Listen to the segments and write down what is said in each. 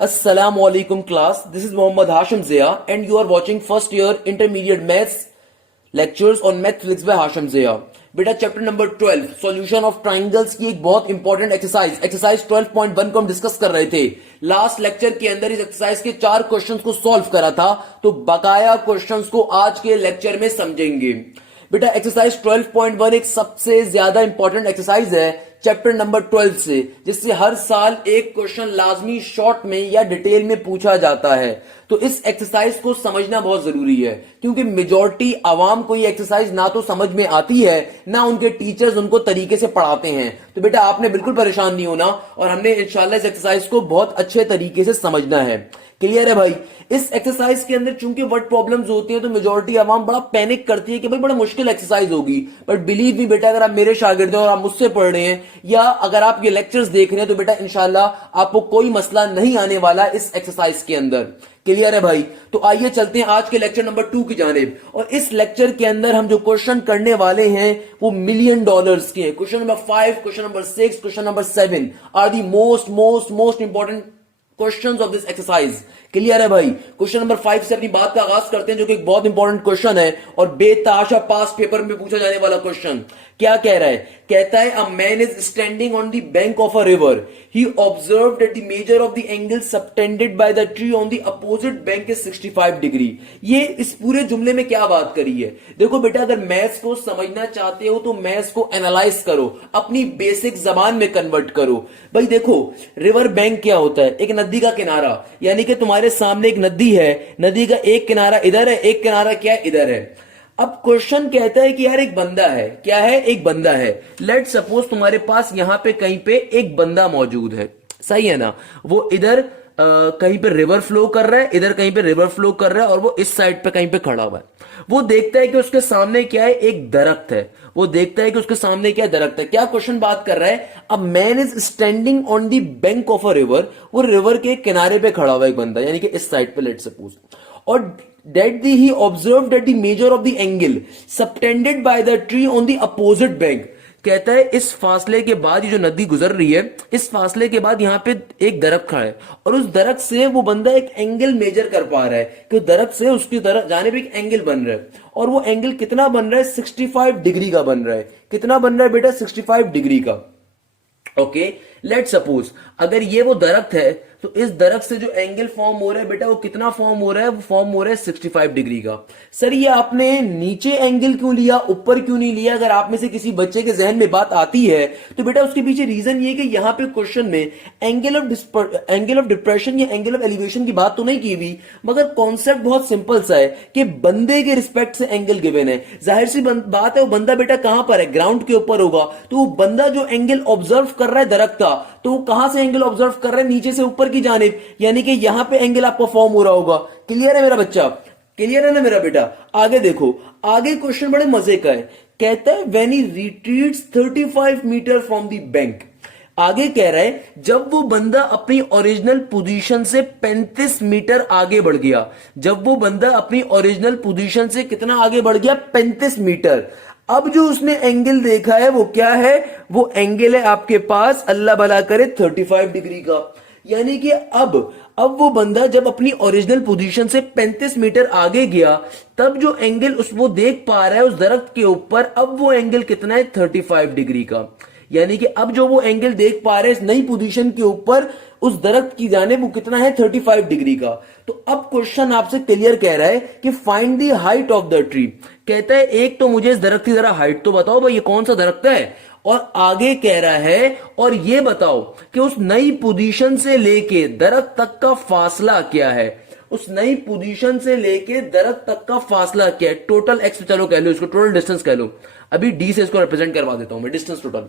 Assalamualaikum class. This is Mohammad Hashim Zia and you are watching first year intermediate maths lectures on Mathflix by Hashim Zia. बेटा chapter number 12 solution of triangles की एक बहुत important exercise 12.1 को हम discuss कर रहे थे। Last lecture के अंदर इस एक्सरसाइज के 4 क्वेश्चंस को सॉल्व करा था, तो बकाया क्वेश्चंस को आज के लेक्चर में समझेंगे। बेटा एक्सरसाइज 12.1 एक सबसे ज्यादा इंपॉर्टेंट एक्सरसाइज है चैप्टर नंबर 12 से, जिससे हर साल एक क्वेश्चन लाजमी शॉर्ट में या डिटेल में पूछा जाता है। तो इस एक्सरसाइज को समझना बहुत जरूरी है, क्योंकि मेजॉरिटी आवाम को ये एक्सरसाइज ना तो समझ में आती है, ना उनके टीचर्स उनको तरीके से पढ़ाते हैं। तो बेटा आपने बिल्कुल परेशान नहीं होना और हमने इंशाल्लाह इस एक्सरसाइज को बहुत अच्छे तरीके से समझना है। क्लियर है भाई? इस एक्सरसाइज के अंदर चूंकि वर्ड प्रॉब्लम्स होती हैं, तो मेजॉरिटी आवाम बड़ा पैनिक करती है कि भाई बड़ा मुश्किल एक्सरसाइज होगी। बट बिलीव मी बेटा, अगर आप मेरे शागिर्द हैं और आप मुझसे पढ़ रहे हैं या अगर आप ये लेक्चर्स देख रहे हैं, तो बेटा इंशाल्लाह आपको कोई मसला नहीं आने वाला इस एक्सरसाइज के अंदर। क्लियर है भाई? तो आइए चलते हैं आज के लेक्चर नंबर 2 की जानिब। और इस लेक्चर के अंदर हम जो क्वेश्चन करने वाले हैं वो $1,000,000 के हैं। Question number 5, question number 6, question number 7 are the most important questions of this exercise. Clear है भाई? क्वेश्चन नंबर 5 से अपनी बात का आगाज करते हैं, जो कि एक बहुत इंपॉर्टेंट क्वेश्चन है और बेतहाशा पास पेपर में पूछा जाने वाला क्वेश्चन। क्या कह रहा है? कहता है a man is standing on the bank of a river, he observed that the measure of the angle subtended by the tree on the opposite bank is 65 degree. ये इस पूरे जुमले में क्या बात करी है? देखो बेटा, अगर मैथ्स को समझना चाहते हो तो मैथ्स को एनालाइज करो, अपनी बेसिक जबान में कन्वर्ट करो। भाई देखो, रिवर बैंक क्या होता है? एक नदी का किनारा, यानी कि तुम्हारे सामने एक नदी है, नदी का एक किनारा इधर है, एक किनारा क्या है? इधर है। अब क्वेश्चन कहता है कि यार एक बंदा है। क्या है? एक बंदा है। लेट सपोज तुम्हारे पास यहां पे कहीं पे एक बंदा मौजूद है, सही है ना? वो इधर कहीं पे रिवर फ्लो कर रहा है, इधर कहीं पे रिवर फ्लो कर रहा है, और वो इस साइड पे कहीं पे खड़ा हुआ है। वो देखता है कि उसके सामने क्या है? एक दरख्त है। वो देखता है कि उसके सामने क्या दरख्त है। क्या क्वेश्चन बात कर रहा है? A man is standing on the bank of a river, वो रिवर के किनारे पे खड़ा हुआ एक बंदा, यानी कि इस साइड पे लेट सपोज। और that he observed that the measure of the angle subtended by the tree on the opposite bank। कहता है इस फासले के बाद, ये जो नदी गुजर रही है, इस फासले के बाद यहाँ पे एक दरख्त खड़ा है, और उस दरख्त से वो बंदा एक एंगल मेजर कर पा रहा है कि दरख्त से उसकी तरफ जाने पे एक एंगल बन रहा है। और वो एंगल कितना बन रहा है? 65 डिग्री का बन रहा है। कितना बन रहा है बेटा? 65 डिग्री का। ओके, लेट सपोज अगर ये वो दरख्त है, तो इस दरख्त से जो एंगल फॉर्म हो रहा है बेटा, वो कितना फॉर्म हो रहा है? वो फॉर्म हो रहा है 65 डिग्री का। सर ये आपने नीचे एंगल क्यों लिया, ऊपर क्यों नहीं लिया? अगर आप में से किसी बच्चे के जहन में बात आती है, तो बेटा उसके पीछे रीजन ये कि यहां पे क्वेश्चन में एंगल ऑफ डिप्रेशन या एंगल ऑफ एलिवेशन की बात तो नहीं की हुई, मगर कॉन्सेप्ट बहुत सिंपल सा है कि बंदे के रिस्पेक्ट से एंगल गिवन है। जाहिर सी बात है, वो बंदा बेटा कहां पर है? ग्राउंड के ऊपर होगा। तो वो बंदा जो एंगल ऑब्जर्व कर रहा है दरख्त का, तो वो कहां से एंगल ऑब्जर्व कर रहा है? नीचे से ऊपर की जानिब, यानी कि यहां पे एंगल आपको फॉर्म हो रहा होगा। क्लियर है मेरा बच्चा? क्लियर है ना मेरा बेटा? आगे देखो, आगे क्वेश्चन बड़े मजे का है। कहता है when he retreats 35 meter from the bank. आगे कह रहा है जब वो बंदा अपनी ओरिजिनल पोजीशन से 35 मीटर आगे बढ़ गया। जब वो बंदा अपनी ओरिजिनल पोजीशन से कितना आगे बढ़ गया? 35 मीटर। अब जो उसने एंगल देखा है वो क्या है? वो एंगल है आपके पास, अल्लाह भला करे, 35 डिग्री का। यानी कि अब वो बंदा जब अपनी ओरिजिनल पोजीशन से 35 मीटर आगे गया, तब जो एंगल वो देख पा रहा है उस दरख्त के ऊपर, अब वो एंगल कितना है? 35 डिग्री का। यानी कि अब जो वो एंगल देख पा रहे हैं इस नई पोजीशन के ऊपर उस दरख्त की जाने, वो कितना है? 35 डिग्री का। तो अब क्वेश्चन आपसे क्लियर कह रहा है कि find the height of the tree. कहता है एक तो मुझे इस दरख्त की जरा हाइट तो बताओ भाई, ये कौन सा दरख्त है? और आगे कह रहा है और ये बताओ कि उस नई पोजीशन से लेके दरख्त तक का फासला क्या है? उस नई पोजीशन से लेके दरख्त तक का फासला क्या है? टोटल एक्स, चलो कह लो इसको टोटल डिस्टेंस कह लो। अभी डी से इसको रिप्रेजेंट करवा देता हूं मैं, डिस्टेंस टोटल।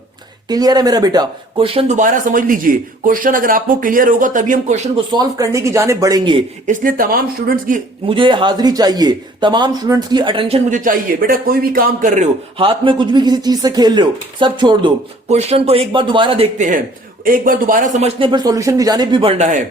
क्लियर है मेरा बेटा? क्वेश्चन दोबारा समझ लीजिए। क्वेश्चन अगर आपको क्लियर होगा तभी हम क्वेश्चन को सॉल्व करने की जाने बढ़ेंगे। इसलिए तमाम स्टूडेंट्स की मुझे हाजिरी चाहिए, तमाम स्टूडेंट्स की अटेंशन मुझे चाहिए। बेटा कोई भी काम कर रहे हो, हाथ में कुछ भी किसी चीज से खेल रहे हो, सब छोड़ दो। क्वेश्चन को एक बार दोबारा देखते हैं, एक बार दोबारा समझते हैं, फिर सॉल्यूशन की जानिब भी बढ़ना है।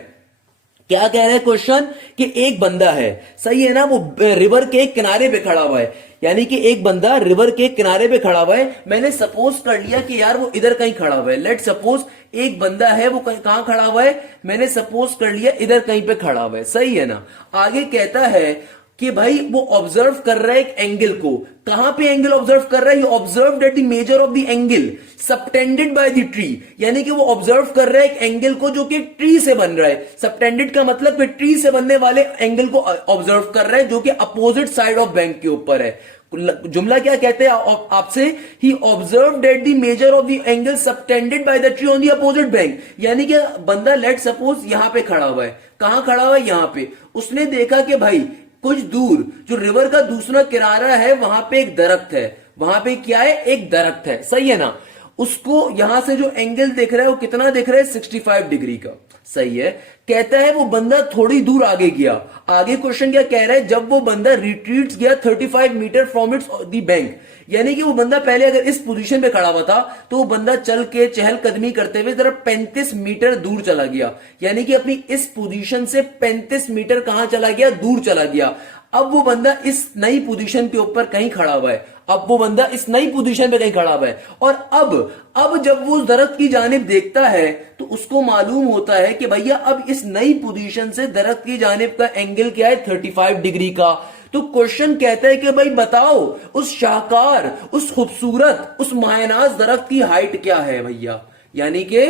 क्या कह रहा है क्वेश्चन? कि एक बंदा है, सही है ना, वो रिवर के किनारे पे खड़ा हुआ है। यानी कि एक बंदा रिवर के किनारे पे खड़ा हुआ है, मैंने सपोज कर लिया कि यार वो इधर कहीं खड़ा हुआ है। लेट सपोज एक बंदा है, वो कहां खड़ा हुआ है, मैंने सपोज कर लिया इधर कहीं पे खड़ा हुआ है, सही है ना। आगे कहता है कि भाई वो ऑब्जर्व कर रहा है एक एंगल को। कहां पे एंगल ऑब्जर्व कर रहा है, ये observe that the measure of the angle subtended by the tree, यानी कि वो ऑब्जर्व कर रहा है एक एंगल को जो कि ट्री से बन रहा है। सबटेंडेड का मतलब कि ट्री से बनने वाले एंगल को ऑब्जर्व कर रहा है जो कि अपोजिट साइड ऑफ बैंक के ऊपर है। जुमला क्या कहते हैं आपसे, he observe that the measure of the angle subtended by the tree on the opposite bank, यानी कि बंदा लेट सपोज यहां पे खड़ा हुआ है। कहां खड़ा हुआ है, यहां पे। उसने देखा कि भाई कुछ दूर जो रिवर का दूसरा किनारा है वहां पे एक दरख्त है, वहां पे क्या है, एक दरख्त है, सही है ना। उसको यहां से जो एंगल दिख रहा है वो कितना दिख रहा है, 65 डिग्री का, सही है। कहता है वो बंदा थोड़ी दूर आगे गया। आगे क्वेश्चन क्या कह रहा है, जब वो बंदा रिट्रीट गया 35 meter from its the bank, यानी कि वो बंदा पहले अगर इस पोजीशन पे खड़ा हुआ था तो वो बंदा चल के चहलकदमी करते हुए जरा 35 मीटर दूर चला गया, यानी कि अपनी इस पोजीशन से 35 मीटर कहां चला गया, दूर चला गया। अब वो बंदा इस नई पोजीशन के ऊपर कहीं खड़ा हुआ है, अब वो बंदा इस नई पोजीशन पे कहीं खड़ा हुआ है। और अब जब वो दरख्त की जानिब देखता है तो उसको मालूम होता है कि भैया अब इस नई पोजीशन से दरख्त की जानिब का एंगल क्या है, 35 डिग्री का। तो क्वेश्चन कहता है कि भाई बताओ उस शाहकार, उस खूबसूरत, उस मायनाज दरख्त की हाइट क्या है भैया, यानी कि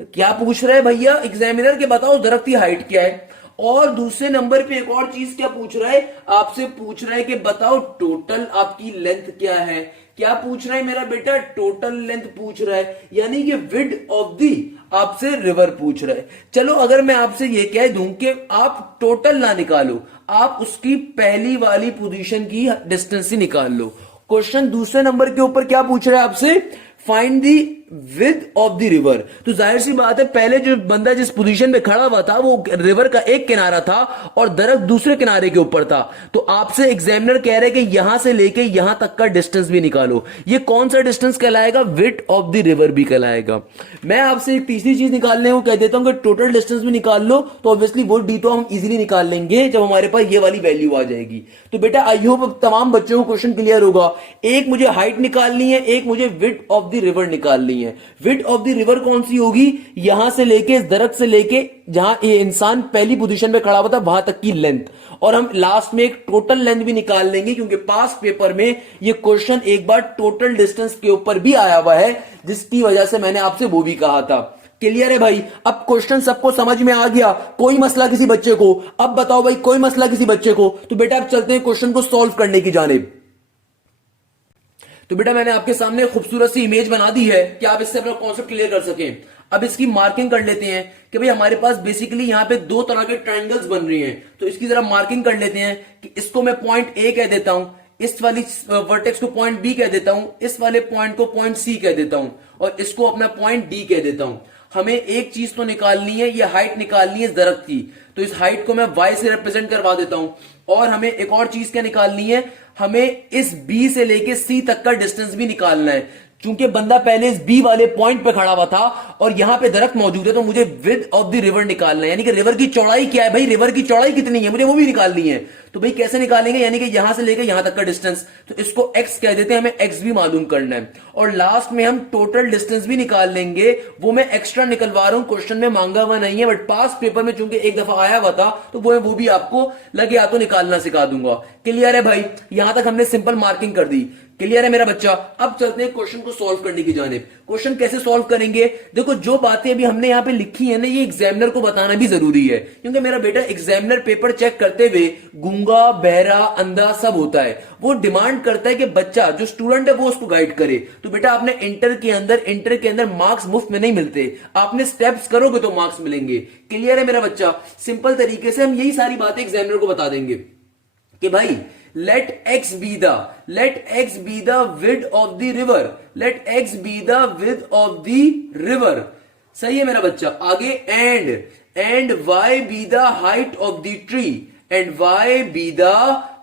क्या पूछ रहा है भैया एग्जामिनर के, बताओ दरख्त की हाइट क्या है। और दूसरे नंबर पे एक और चीज क्या पूछ रहा है, आपसे पूछ रहा है कि बताओ टोटल आपकी लेंथ क्या है। क्या पूछ रहा है मेरा बेटा, टोटल लेंथ पूछ रहा है, यानी कि विड्थ ऑफ दी आपसे रिवर पूछ रहा है। चलो अगर मैं आपसे ये कह दूं कि आप टोटल ना निकालो, आप उसकी पहली वाली पोजीशन की डिस्टेंस ही निकाल लो। क्वेश्चन दूसरे नंबर के ऊपर क्या पूछ रहा है आपसे, find the with of the river. तो जाहिर सी बात है पहले जो बंदा जिस पोजीशन पे खड़ा हुआ था वो रिवर का एक किनारा था और दरख्त दूसरे किनारे के ऊपर था। तो आपसे एग्जामिनर कह रहे हैं कि यहां से लेके यहां तक का डिस्टेंस भी निकालो। ये कौन सा डिस्टेंस कहलाएगा, विड ऑफ द रिवर भी कहलाएगा। मैं आपसे एक तीसरी चीज निकालने को कह देता हूं कि टोटल डिस्टेंस भी निकाल लो, तो ऑब्वियसली वो डी तो हम इजीली निकाल लेंगे जब हमारे पास ये वाली वैल्यू आ जाएगी। तो बेटा आई होप तमाम बच्चों को क्वेश्चन क्लियर होगा। एक मुझे हाइट निकालनी है, एक मुझे विड ऑफ द रिवर निकालनी है। विड ऑफ द रिवर कौन सी होगी, यहां से लेके इस दरख्त से लेके जहां ये इंसान पहली पोजीशन पे खड़ा हुआ था वहां तक की लेंथ, और हम लास्ट में एक टोटल लेंथ भी निकाल लेंगे क्योंकि पास्ट पेपर में ये क्वेश्चन एक बार टोटल डिस्टेंस के ऊपर भी आया हुआ है, जिसकी वजह से मैंने आपसे वो भी कहा था। क्लियर है भाई, अब क्वेश्चन सबको समझ में आ गया, कोई मसला किसी बच्चे को, अब बताओ भाई कोई मसला किसी बच्चे को। तो बेटा अब चलते हैं क्वेश्चन को सॉल्व करने की जानिब। तो बेटा मैंने आपके सामने खूबसूरत सी इमेज बना दी है कि आप इससे अपना कॉन्सेप्ट क्लियर कर सकें। अब इसकी मार्किंग कर लेते हैं कि भाई हमारे पास बेसिकली यहां पे दो तरह के ट्रायंगल्स बन रही हैं, तो इसकी जरा मार्किंग कर लेते हैं कि इसको मैं पॉइंट ए कह देता हूं, इस वाली वर्टेक्स को पॉइंट बी कह देता हूं, इस वाले पॉइंट को पॉइंट सी कह देता हूं और इसको अपना पॉइंट डी कह देता हूं। हमें एक चीज तो निकालनी है, ये हाइट निकालनी है इस दरख्त की, तो इस हाइट को मैं y से रिप्रेजेंट करवा देता हूं। और हमें एक और चीज क्या निकालनी है, हमें इस b से लेके c तक का डिस्टेंस भी निकालना है। चूंकि बंदा पहले इस बी वाले पॉइंट पे खड़ा हुआ था और यहां पे दरख्त मौजूद है, तो मुझे विड्थ ऑफ द रिवर निकालना है, यानी कि रिवर की चौड़ाई क्या है भाई, रिवर की चौड़ाई कितनी है मुझे वो भी निकालनी है। तो भाई कैसे निकालेंगे, यानी कि यहां से लेकर यहां तक का डिस्टेंस, तो इसको x कह देते हैं, हमें x भी मालूम करना है। और लास्ट में हम टोटल डिस्टेंस भी निकाल लेंगे, वो मैं एक्स्ट्रा निकलवा रहा हूं, क्वेश्चन में मांगा हुआ नहीं है, बट पास पेपर में चूंकि एक दफा आया हुआ था तो वो भी आपको लगे या तो निकालना सिखा दूंगा। क्लियर है भाई, यहां तक हमने सिंपल मार्किंग कर दी। क्लियर है मेरा बच्चा, अब चलते हैं क्वेश्चन को सॉल्व करने की जानिब। क्वेश्चन कैसे सॉल्व करेंगे, देखो जो बातें अभी हमने यहां पे लिखी है ना, ये एग्जामिनर को बताना भी जरूरी है, क्योंकि मेरा बेटा एग्जामिनर पेपर चेक करते हुए गूंगा, बहरा, अंधा सब होता है। वो डिमांड करता है कि बच्चा जो स्टूडेंट है वो उसको गाइड करे। तो बेटा आपने इंटर के अंदर मार्क्स मुफ्त में नहीं मिलते, आपने स्टेप्स करोगे तो मार्क्स मिलेंगे। क्लियर है मेरा बच्चा, सिंपल तरीके से हम यही सारी बातें एग्जामिनर को बता देंगे कि भाई let x be the width of the river, let x be the width of the river। सही है मेरा बच्चा। आगे and y be the height of the tree, and y be the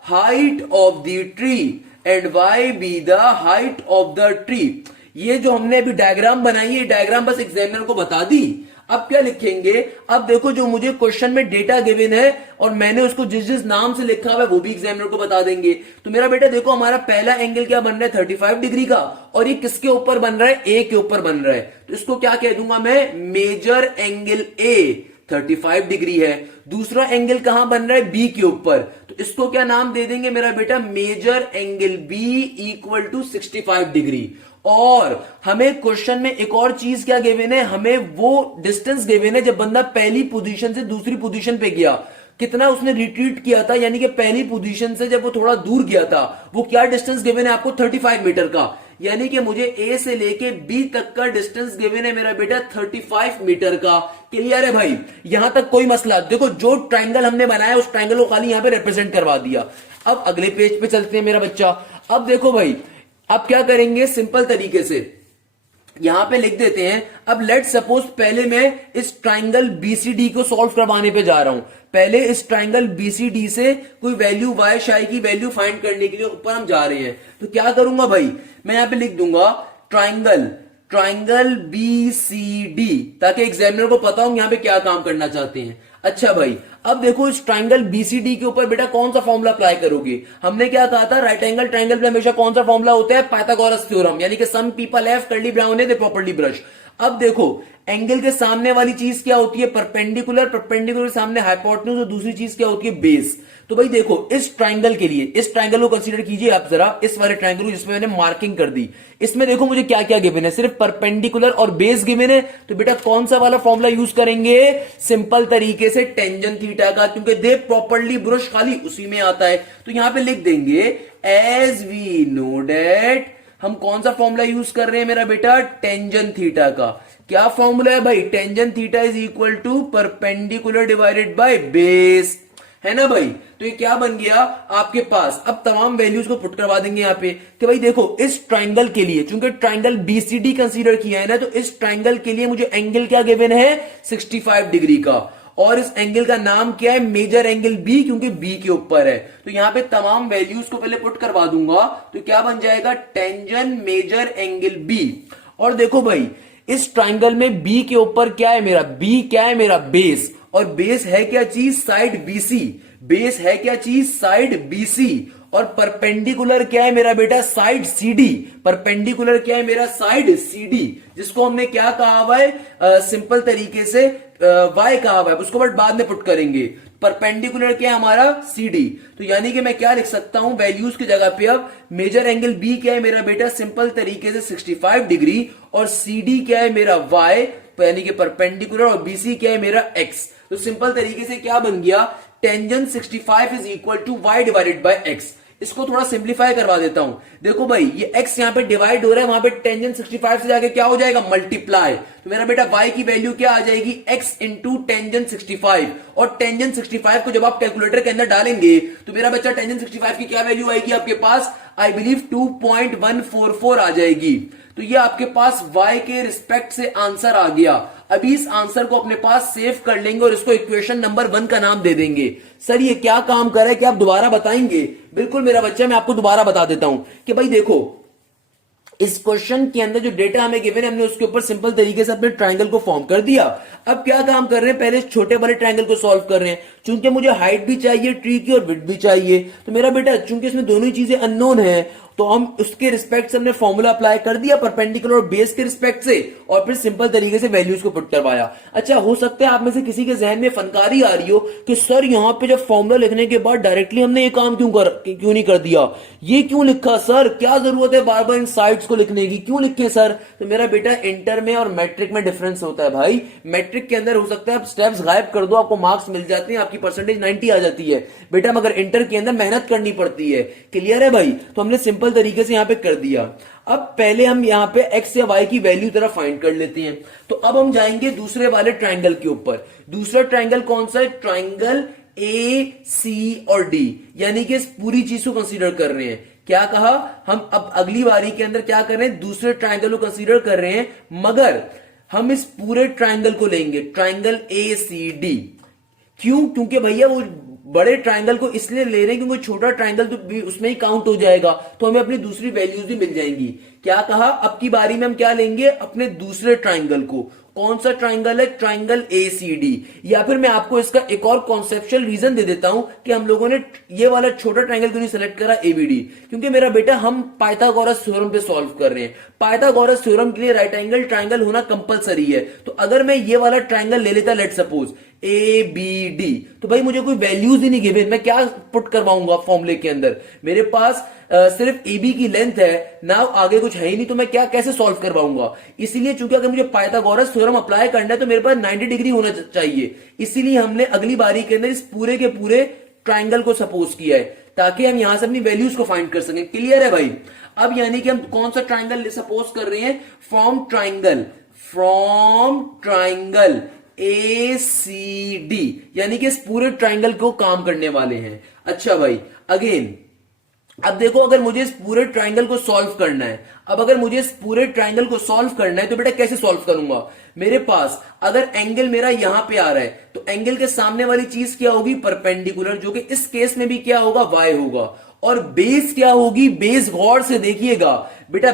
height of the tree, and y be the height of the tree। ये जो हमने अभी diagram बनाई है, डायग्राम बस एग्जामिनर को बता दी। अब क्या लिखेंगे, अब देखो जो मुझे क्वेश्चन में डेटा गिवन है और मैंने उसको जिस जिस नाम से लिखा हुआ है वो भी एग्जामिनर को बता देंगे। तो मेरा बेटा देखो हमारा पहला एंगल क्या बन रहा है 35 डिग्री का, और ये किसके ऊपर बन रहा है, ए के ऊपर बन रहा है। तो इसको क्या कह दूंगा मैं, मेजर एंगल ए 35 डिग्री है। दूसरा एंगल कहां बन रहा है, बी के ऊपर, तो इसको क्या नाम दे देंगे मेरा बेटा, measure angle B equal to 65 degree. और हमें क्वेश्चन में एक और चीज क्या गिवन है, हमें वो डिस्टेंस गिवन है जब बंदा पहली पोजीशन से दूसरी पोजीशन पे गया, कितना उसने रिट्रीट किया था, यानी कि पहली पोजीशन से जब वो थोड़ा दूर गया था, वो क्या डिस्टेंस गिवन है आपको, 35 मीटर का। यानी कि मुझे ए से लेके बी तक का डिस्टेंस गिवन है मेरा बेटा 35 मीटर का। क्लियर है भाई, यहां तक कोई मसला। देखो जो ट्राइंगल हमने बनाया उस ट्राइंगल को खाली यहां पे रिप्रेजेंट करवा दिया। अब अगले पेज पे चलते हैं मेरा बच्चा। अब देखो भाई, अब क्या करेंगे, सिंपल तरीके से यहां पे लिख देते हैं। अब लेट सपोज पहले मैं इस ट्राइंगल बीसीडी को सॉल्व करवाने पे जा रहा हूं। पहले इस ट्राइंगल बीसीडी से कोई वैल्यू वाई शाई की वैल्यू फाइंड करने के लिए ऊपर हम जा रहे हैं। तो क्या करूंगा भाई, मैं यहां पे लिख दूंगा ट्राइंगल बीसीडी, ताकि एग्जामिनर को पता हो यहां पे क्या काम करना चाहते हैं। अच्छा भाई, अब देखो इस ट्राइंगल बीसीडी के ऊपर बेटा कौन सा फॉर्मूला अप्लाई करोगे। हमने क्या कहा था, राइट एंगल ट्राइंगल पे हमेशा कौन सा फॉर्मूला होता है, पाइथागोरस थ्योरम, यानी कि some people have curly brown hair they properly brush. अब देखो एंगल के सामने वाली चीज क्या होती है, परपेंडिकुलर, परपेंडिकुलर के सामने हाइपोटेन्यूज, और दूसरी चीज क्या होती है, बेस। तो भाई देखो इस ट्राइंगल के लिए, इस ट्राइंगल को कंसीडर कीजिए आप जरा, इस वाले ट्राइंगल को जिसमें मैंने मार्किंग कर दी, इसमें देखो मुझे क्या क्या गिवन है, सिर्फ परपेंडिकुलर और बेस गिवन है। तो बेटा कौन सा वाला फॉर्मूला यूज करेंगे, सिंपल तरीके से टेंजेंट थीटा का, क्योंकि दे प्रॉपर्ली ब्रश खाली उसी में आता है। तो यहां पे लिख देंगे एज वी नो डेट, हम कौन सा फॉर्मूला यूज कर रहे हैं मेरा बेटा, टेंजेंट थीटा का। क्या फॉर्मूला है भाई, tangent theta is equal to perpendicular divided by base, है ना भाई। तो ये क्या बन गया आपके पास। अब तमाम वैल्यूज को पुट करवा देंगे यहां पे कि भाई देखो इस ट्राइंगल के लिए, चूंकि ट्राइंगल बीसीडी कंसीडर किया है ना, तो इस ट्राइंगल के लिए मुझे एंगल क्या गिवन है, 65 डिग्री का, और इस एंगल का नाम क्या है, मेजर एंगल बी, क्योंकि बी के ऊपर है। तो यहां पे तमाम वैल्यूज को पहले पुट करवा दूंगा, तो क्या बन जाएगा, टेंजेंट मेजर एंगल बी। और देखो भाई इस ट्राइंगल में बी के ऊपर क्या है मेरा, बी क्या है मेरा, बेस, और बेस है क्या चीज, साइड बीसी, बेस है क्या चीज, साइड बीसी, और परपेंडिकुलर क्या है मेरा बेटा, साइड सीडी, परपेंडिकुलर क्या है मेरा, साइड सीडी, जिसको हमने क्या कहा हुआ है, सिंपल तरीके से वाई कहा हुआ है, उसको बट बाद में पुट करेंगे। परपेंडिकुलर क्या है हमारा, सीडी। तो यानी कि मैं क्या लिख सकता हूं वैल्यूज की जगह पे, अब मेजर एंगल बी क्या है मेरा बेटा, सिंपल तरीके से 65 डिग्री, और सीडी क्या है मेरा वाई, यानी कि परपेंडिकुलर, और बीसी क्या है मेरा एक्स। तो सिंपल तरीके से क्या बन गया, tangent 65 is equal to Y divided by X. इसको थोड़ा सिंप्लीफाई करवा देता हूं। देखो भाई ये x यहां पे डिवाइड हो रहा है, वहां पे टेंजेंट 65 से जाके क्या हो जाएगा, मल्टीप्लाई। तो मेरा बेटा y की वैल्यू क्या आ जाएगी, x इंटू टेंजेंट 65, और टेंजेंट 65 को जब आप कैलकुलेटर के अंदर डालेंगे तो मेरा बच्चा टेंजेंट 65 की क्या वैल्यू आएगी आपके पास, आई बिलीव 2.144 आ जाएगी। तो ये आपके पास y के रिस्पेक्ट से आंसर आ गया। अभी इस आंसर को अपने पास सेव कर लेंगे और इसको इक्वेशन नंबर 1 का नाम दे देंगे। सर ये क्या काम कर रहा है, क्या आप दोबारा बताएंगे? बिल्कुल मेरा बच्चा, मैं आपको दोबारा बता देता हूं कि भाई देखो इस क्वेश्चन के अंदर जो डेटा हमें गिवन है, हमने उसके ऊपर सिंपल तरीके से अपने ट्राइंगल को फॉर्म कर दिया। अब क्या काम कर रहे हैं, पहले छोटे वाले ट्राइंगल को सॉल्व कर रहे हैं। चूंकि मुझे हाइट भी चाहिए ट्री की और विड्थ भी चाहिए, तो मेरा बेटा चूंकि इसमें दोनों ही चीजें अननोन है, तो हम उसके रिस्पेक्ट से हमने फॉर्मूला अप्लाई कर दिया परपेंडिकुलर और बेस के रिस्पेक्ट से, और फिर सिंपल तरीके से वैल्यूज को पुट करवाया। अच्छा, हो सकता है आप में से किसी के जहन में फनकारी आ रही हो कि सर यहाँ पे जब फॉर्मूला लिखने के बाद डायरेक्टली हमने ये काम क्यों नहीं कर दिया, ये क्यों लिखा सर, क्या जरूरत है बार बार इन साइड्स को लिखने की, क्यों लिखे सर? तो मेरा बेटा इंटर में और मैट्रिक में डिफरेंस होता है भाई। मैट्रिक के अंदर हो सकता है आप स्टेप्स गायब कर दो, आपको मार्क्स मिल जाते हैं, आपकी परसेंटेज 90 आ जाती है बेटा, मगर इंटर के अंदर मेहनत करनी पड़ती है। क्लियर है भाई? तो हमने सिंपल तरीके से यहां पे कर दिया। अब पहले हम यहां पे x या y की वैल्यू तरह फाइंड कर लेते हैं। तो अब हम जाएंगे दूसरे वाले ट्राइंगल के ऊपर। दूसरा ट्राइंगल कौन सा है? ट्राइंगल ए सी और डी, यानी कि इस पूरी चीज को कंसीडर कर रहे हैं। क्या कहा हम? अब अगली बारी के अंदर क्या कर रहे हैं, दूसरे ट्राइंगल को कंसीडर कर रहे हैं, मगर हम इस पूरे ट्राइंगल को लेंगे, ट्राइंगल ए सी डी। क्यों? क्योंकि भैया वो बड़े ट्राइंगल को इसलिए ले रहे हैं क्योंकि छोटा ट्राइंगल तो भी उसमें ही काउंट हो जाएगा, तो हमें अपनी दूसरी वैल्यूज भी मिल जाएंगी। क्या कहा? अब की बारी में हम क्या लेंगे, अपने दूसरे ट्राइंगल को। कौन सा ट्राइंगल है? Triangle ACD। या फिर मैं आपको इसका एक और कॉन्सेप्चुअल रीजन दे देता हूं कि हम लोगों ने ये वाला छोटा ट्राइंगल क्यों नहीं सेलेक्ट करा, ABD, क्योंकि मेरा बेटा हम पाइथागोरस थ्योरम पे सॉल्व कर रहे हैं। पाइथागोरस थ्योरम के लिए राइट एंगल ट्राइंगल होना कंपलसरी है। तो अगर मैं ये वाला ट्राइंगल ले लेता, लेट सपोज ABD, तो भाई मुझे कोई वैल्यूज ही नहीं गिवन, मैं क्या पुट करवाऊंगा फॉर्मूले के अंदर? मेरे पास सिर्फ AB की लेंथ है ना, आगे कुछ है ही नहीं, तो मैं क्या कैसे सॉल्व करवाऊंगा? इसीलिए चूंकि अगर मुझे पाइथागोरस थ्योरम अप्लाई करना है तो मेरे पास 90 डिग्री होना चाहिए। इसीलिए हमने अगली बारी के अंदर इस पूरे के पूरे ट्राइंगल को सपोज किया है ताकि हम यहां से अपनी वैल्यूज को फाइंड कर सकें। क्लियर है भाई? अब यानी कि हम कौन सा ट्राइंगल सपोज कर रहे हैं? फ्रॉम ट्राइंगल ACD, यानी कि इस पूरे ट्राइंगल को काम करने वाले हैं। अच्छा भाई, अगेन अब देखो, अगर मुझे इस पूरे ट्राइंगल को सॉल्व करना है, तो बेटा कैसे सॉल्व करूंगा? मेरे पास अगर एंगल मेरा यहां पे आ रहा है तो एंगल के सामने वाली चीज क्या होगी? परपेंडिकुलर, जो कि इस केस में भी क्या होगा? Y होगा। और बेस क्या होगी? बेस गौर से देखिएगा बेटा,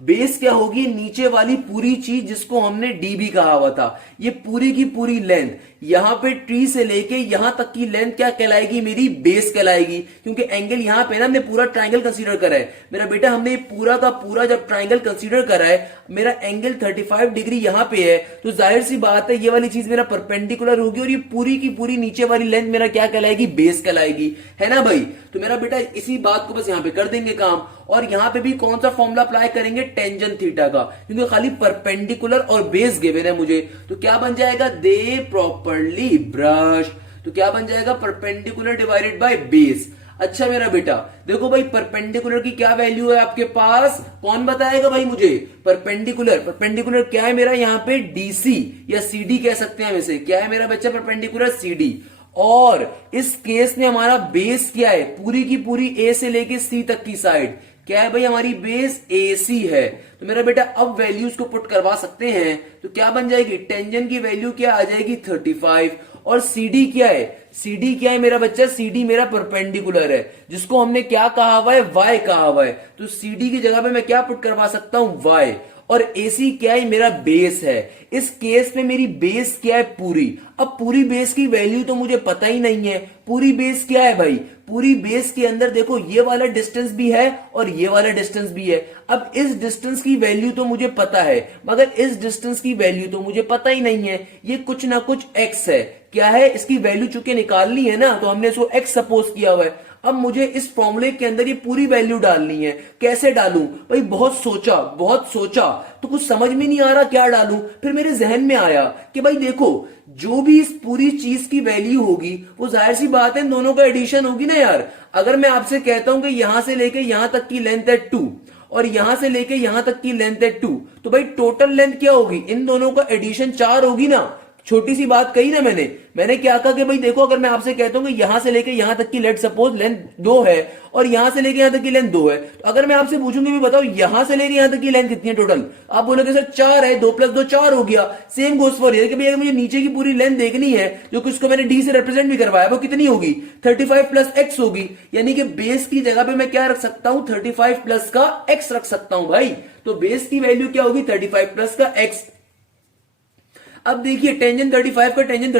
बेस क्या होगी? नीचे वाली पूरी चीज जिसको हमने DB कहा हुआ था, ये पूरी की पूरी लेंथ, यहां पे ट्री से लेके यहां तक की लेंथ क्या कहलाएगी? मेरी बेस कहलाएगी, क्योंकि एंगल यहां पे ना हमने पूरा ट्राइंगल कंसीडर करा है। मेरा बेटा हमने पूरा का पूरा जब ट्राइंगल कंसीडर करा है, मेरा एंगल 35 डिग्री यहां पे है, तो जाहिर सी बात है ये वाली चीज मेरा परपेंडिकुलर होगी और ये पूरी की पूरी नीचे वाली लेंथ मेरा क्या कहलाएगी? बेस कहलाएगी, है ना भाई? तो मेरा बेटा इसी बात को बस यहां पे कर देंगे काम, और यहां पे भी कौन सा फॉर्मूला अप्लाई करेंगे? टेंजेंट थीटा का, क्योंकि खाली परपेंडिकुलर और बेस गिवन है मुझे। तो क्या बन जाएगा? दे प्रॉपर्ली ब्रश, तो क्या बन जाएगा? Perpendicular divided by base. अच्छा मेरा बेटा देखो भाई, परपेंडिकुलर की क्या वैल्यू है आपके पास? कौन बताएगा भाई मुझे? परपेंडिकुलर क्या है मेरा? यहाँ पे DC या CD कह सकते हैं हम इसे। क्या है मेरा बच्चा? Perpendicular CD। और इस केस में हमारा बेस क्या है? पूरी की पूरी A से लेके C तक की साइड क्या है भाई? हमारी बेस AC है। तो मेरा बेटा अब वैल्यूज को पुट करवा सकते हैं, तो क्या बन जाएगी? टेंजेंट की वैल्यू क्या आ जाएगी? 35। और CD क्या है? CD क्या है मेरा बच्चा? CD मेरा परपेंडिकुलर है, जिसको हमने क्या कहा हुआ है? Y कहा हुआ है। तो CD की जगह पे मैं क्या पुट करवा सकता हूं? Y। और AC क्या है? मेरा बेस है। इस केस में मेरी बेस क्या है? पूरी। अब पूरी बेस की वैल्यू तो मुझे पता ही नहीं है। पूरी बेस क्या है भाई? पूरी बेस के अंदर देखो ये वाला डिस्टेंस भी है और ये वाला डिस्टेंस भी है। अब इस डिस्टेंस की वैल्यू तो मुझे पता है, मगर इस डिस्टेंस की वैल्यू तो मुझे पता ही नहीं है। ये कुछ ना कुछ x है। क्या है? इसकी वैल्यू चूंकि निकालनी है ना, तो हमने इसको x सपोज किया हुआ है। अब मुझे इस फॉर्मूले के अंदर ये पूरी वैल्यू डालनी है। कैसे डालूं भाई? बहुत सोचा तो कुछ समझ में नहीं आ रहा क्या डालूं। फिर मेरे जहन में आया कि भाई देखो, जो भी इस पूरी चीज की वैल्यू होगी वो जाहिर सी बात है इन दोनों का एडिशन होगी ना यार। अगर मैं आपसे कहता हूं कि यहां से लेके यहां तक की लेंथ है 2 और यहां से लेके यहां तक की लेंथ है 2, तो भाई टोटल लेंथ क्या होगी? इन दोनों का एडिशन 4 होगी ना। छोटी सी बात कही ना मैंने क्या कहा कि भाई देखो, अगर मैं आपसे कहता हूं कि यहां से लेके यहां तक की लेट सपोज लेंथ 2 है और यहां से लेके यहां तक की लेंथ 2 है, तो अगर मैं आपसे पूछूंगी भी बताओ यहां से लेके यहां तक की लेंथ कितनी है टोटल, आप बोलोगे सर 4 है, 2 + 2 4 हो गया। सेम गोस फॉर हियर कि भाई अगर मुझे नीचे की पूरी लेंथ देखनी है, जो कि उसको मैंने डी से रिप्रेजेंट भी करवाया, वो कितनी होगी? 35 + x होगी। यानी कि बेस की जगह पे मैं क्या रख सकता हूं? 35 प्लस का x रख सकता हूं भाई। तो बेस की वैल्यू क्या होगी? 35 प्लस का x। अब देखिए टेंजेंट 35 का टेंजेंट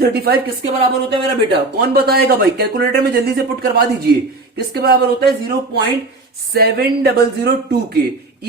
35 किसके बराबर होता है मेरा बेटा? कौन बताएगा भाई? कैलकुलेटर में जल्दी से पुट करवा दीजिए। किसके बराबर होता है? 0.7002 के।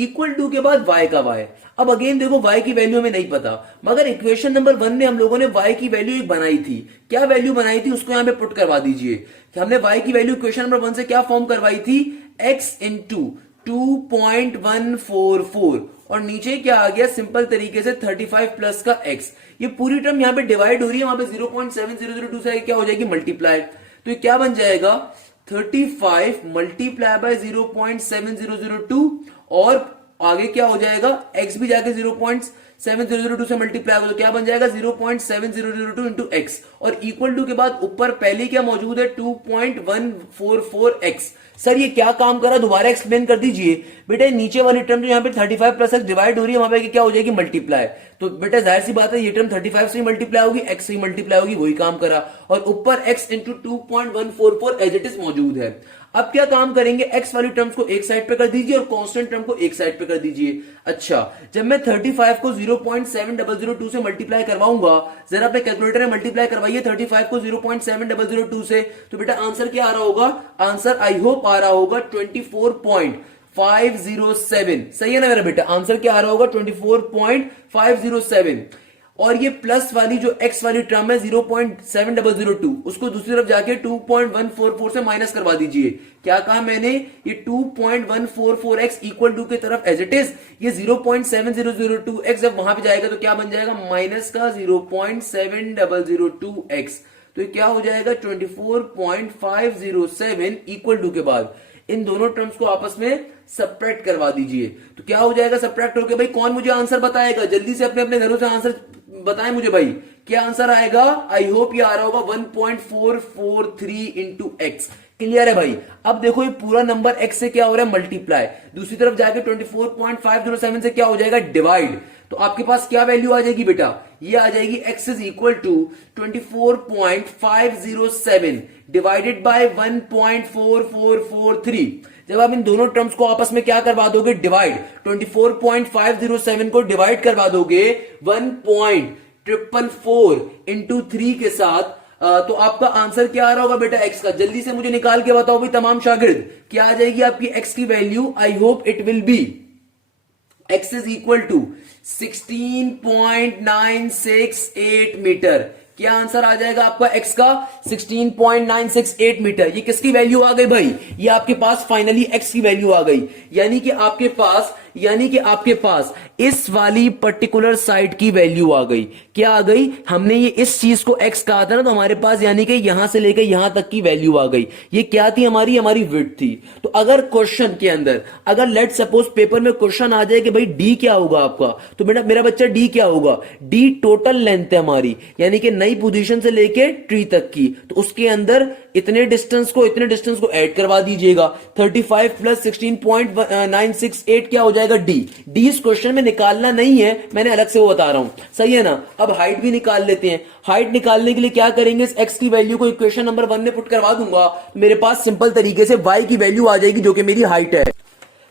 इक्वल टू के बाद y का y। अब अगेन देखो y की वैल्यू हमें नहीं पता, मगर इक्वेशन नंबर 1 में हम लोगों ने y की वैल्यू एक बनाई थी। क्या वैल्यू बनाई थी उसको यहां पे पुट करवा दीजिए कि हमने y की वैल्यू इक्वेशन नंबर 1 से क्या फॉर्म करवाई थी? x इंटू 2.144 और नीचे क्या आ गया? सिंपल तरीके से 35 प्लस का x। ये पूरी टर्म यहां पे डिवाइड हो रही है, वहां पे 0.7002 से क्या हो जाएगी? मल्टीप्लाई। तो ये क्या बन जाएगा? 35 मल्टीप्लाई बाय 0.7002 और आगे क्या हो जाएगा? x भी जाके 0.7002 से मल्टीप्लाई हो, तो क्या बन जाएगा? 0.7002 इंटू x और इक्वल टू के बाद ऊपर पहले क्या मौजूद है? 2.144x। सर ये क्या काम करा? दोबारा एक्सप्लेन कर दीजिए बेटा। नीचे वाली टर्म जो यहाँ पे 35 प्लस x डिवाइड हो रही है, वहां पे क्या हो जाएगी? मल्टीप्लाई। तो बेटा जाहिर सी बात है ये टर्म 35 से ही मल्टीप्लाई होगी, x से ही मल्टीप्लाई होगी, वही काम करा। और ऊपर x into 2.144 as it is मौजूद है। अब क्या काम करेंगे, एक्स वाली टर्म्स को एक साइड पे कर दीजिए और कांस्टेंट टर्म को एक साइड पे कर दीजिए। अच्छा, जब मैं 35 को 0.7002 से मल्टीप्लाई करवाऊंगा, जरा अपने कैलकुलेटर में मल्टीप्लाई करवाइए 35 को 0.7002 से, तो बेटा आंसर क्या आ रहा होगा, आंसर आई होप आ रहा होगा 24.507। सही है ना मेरा बेटा, आंसर क्या आ रहा होगा 24.507। और ये प्लस वाली जो x वाली टर्म है 0.7002, उसको दूसरी तरफ जाके 2.144 से माइनस करवा दीजिए। क्या कहा मैंने, ये 2.144x इक्वल टू की तरफ एज इट इज, ये 0.7002x जब वहां पे जाएगा तो क्या बन जाएगा, माइनस का 0.7002x, तो ये क्या हो जाएगा 24.507 इक्वल टू के बाद इन दोनों टर्म्स को आपस में सब्ट्रैक्ट करवा दीजिए। तो क्या हो जाएगा सब्ट्रैक्ट होकर, भाई कौन मुझे आंसर बताएगा, जल्दी से अपने अपने घरों से आंसर बताएं मुझे भाई, क्या आंसर आएगा। आई होप ये आ रहा होगा 1.443 इंटू एक्स। क्लियर है भाई। अब देखो ये पूरा नंबर x से क्या हो रहा है, मल्टीप्लाई, दूसरी तरफ जाके 24.507 से क्या हो जाएगा, डिवाइड। तो आपके पास क्या वैल्यू आ जाएगी बेटा, ये आ जाएगी x is equal to 24.507 divided by 1.4443। जब आप इन दोनों टर्म्स को आपस में क्या करवा दोगे, डिवाइड, 24.507 को डिवाइड करवा दोगे 1.444 इंटू 3 के साथ, तो आपका आंसर क्या आ रहा होगा बेटा x का, जल्दी से मुझे निकाल के बताओ भाई तमाम शागिर्द, क्या आ जाएगी आपकी x की value. I hope it will be x is equal to 16.968 meter. क्या आंसर आ जाएगा आपका x का, 16.968 मीटर। ये किसकी वैल्यू आ गई भाई, ये आपके पास फाइनली x की वैल्यू आ गई, यानी कि आपके पास इस वाली पर्टिकुलर साइड की वैल्यू आ गई। क्या आ गई, हमने ये इस चीज को x कहा था ना, तो हमारे पास यानी कि यहां से लेकर यहां तक की वैल्यू आ गई। ये क्या थी, हमारी विड्थ थी। तो अगर क्वेश्चन के अंदर, अगर लेट सपोज पेपर में क्वेश्चन आ जाए कि भाई d क्या होगा आपका, तो बेटा मेरा बच्चा d क्या होगा, d टोटल लेंथ है हमारी, यानी कि नई पोजीशन से लेके ट्री तक की, तो उसके अंदर इतने डिस्टेंस को ऐड करवा दीजिएगा। 35 प्लस 16.968 क्या हो जाएगा, d इस क्वेश्चन में निकालना नहीं है, मैंने अलग से वो बता रहा हूं। सही है ना। अब हाइट भी निकाल लेते हैं। हाइट निकालने के लिए क्या करेंगे, इस x की वैल्यू को इक्वेशन नंबर 1 में पुट करवा दूंगा, तो मेरे पास सिंपल तरीके से y की वैल्यू आ जाएगी जो कि मेरी हाइट है।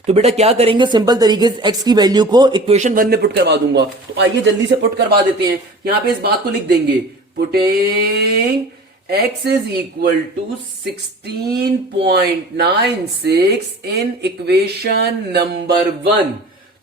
तो बेटा क्या करेंगे, सिंपल तरीके से x की वैल्यू को इक्वेशन 1 में पुट करवा दूंगा। तो आइए जल्दी से पुट करवा देते हैं। यहां पे इस बात को लिख देंगे, putting x is equal to 16.96 in equation number 1।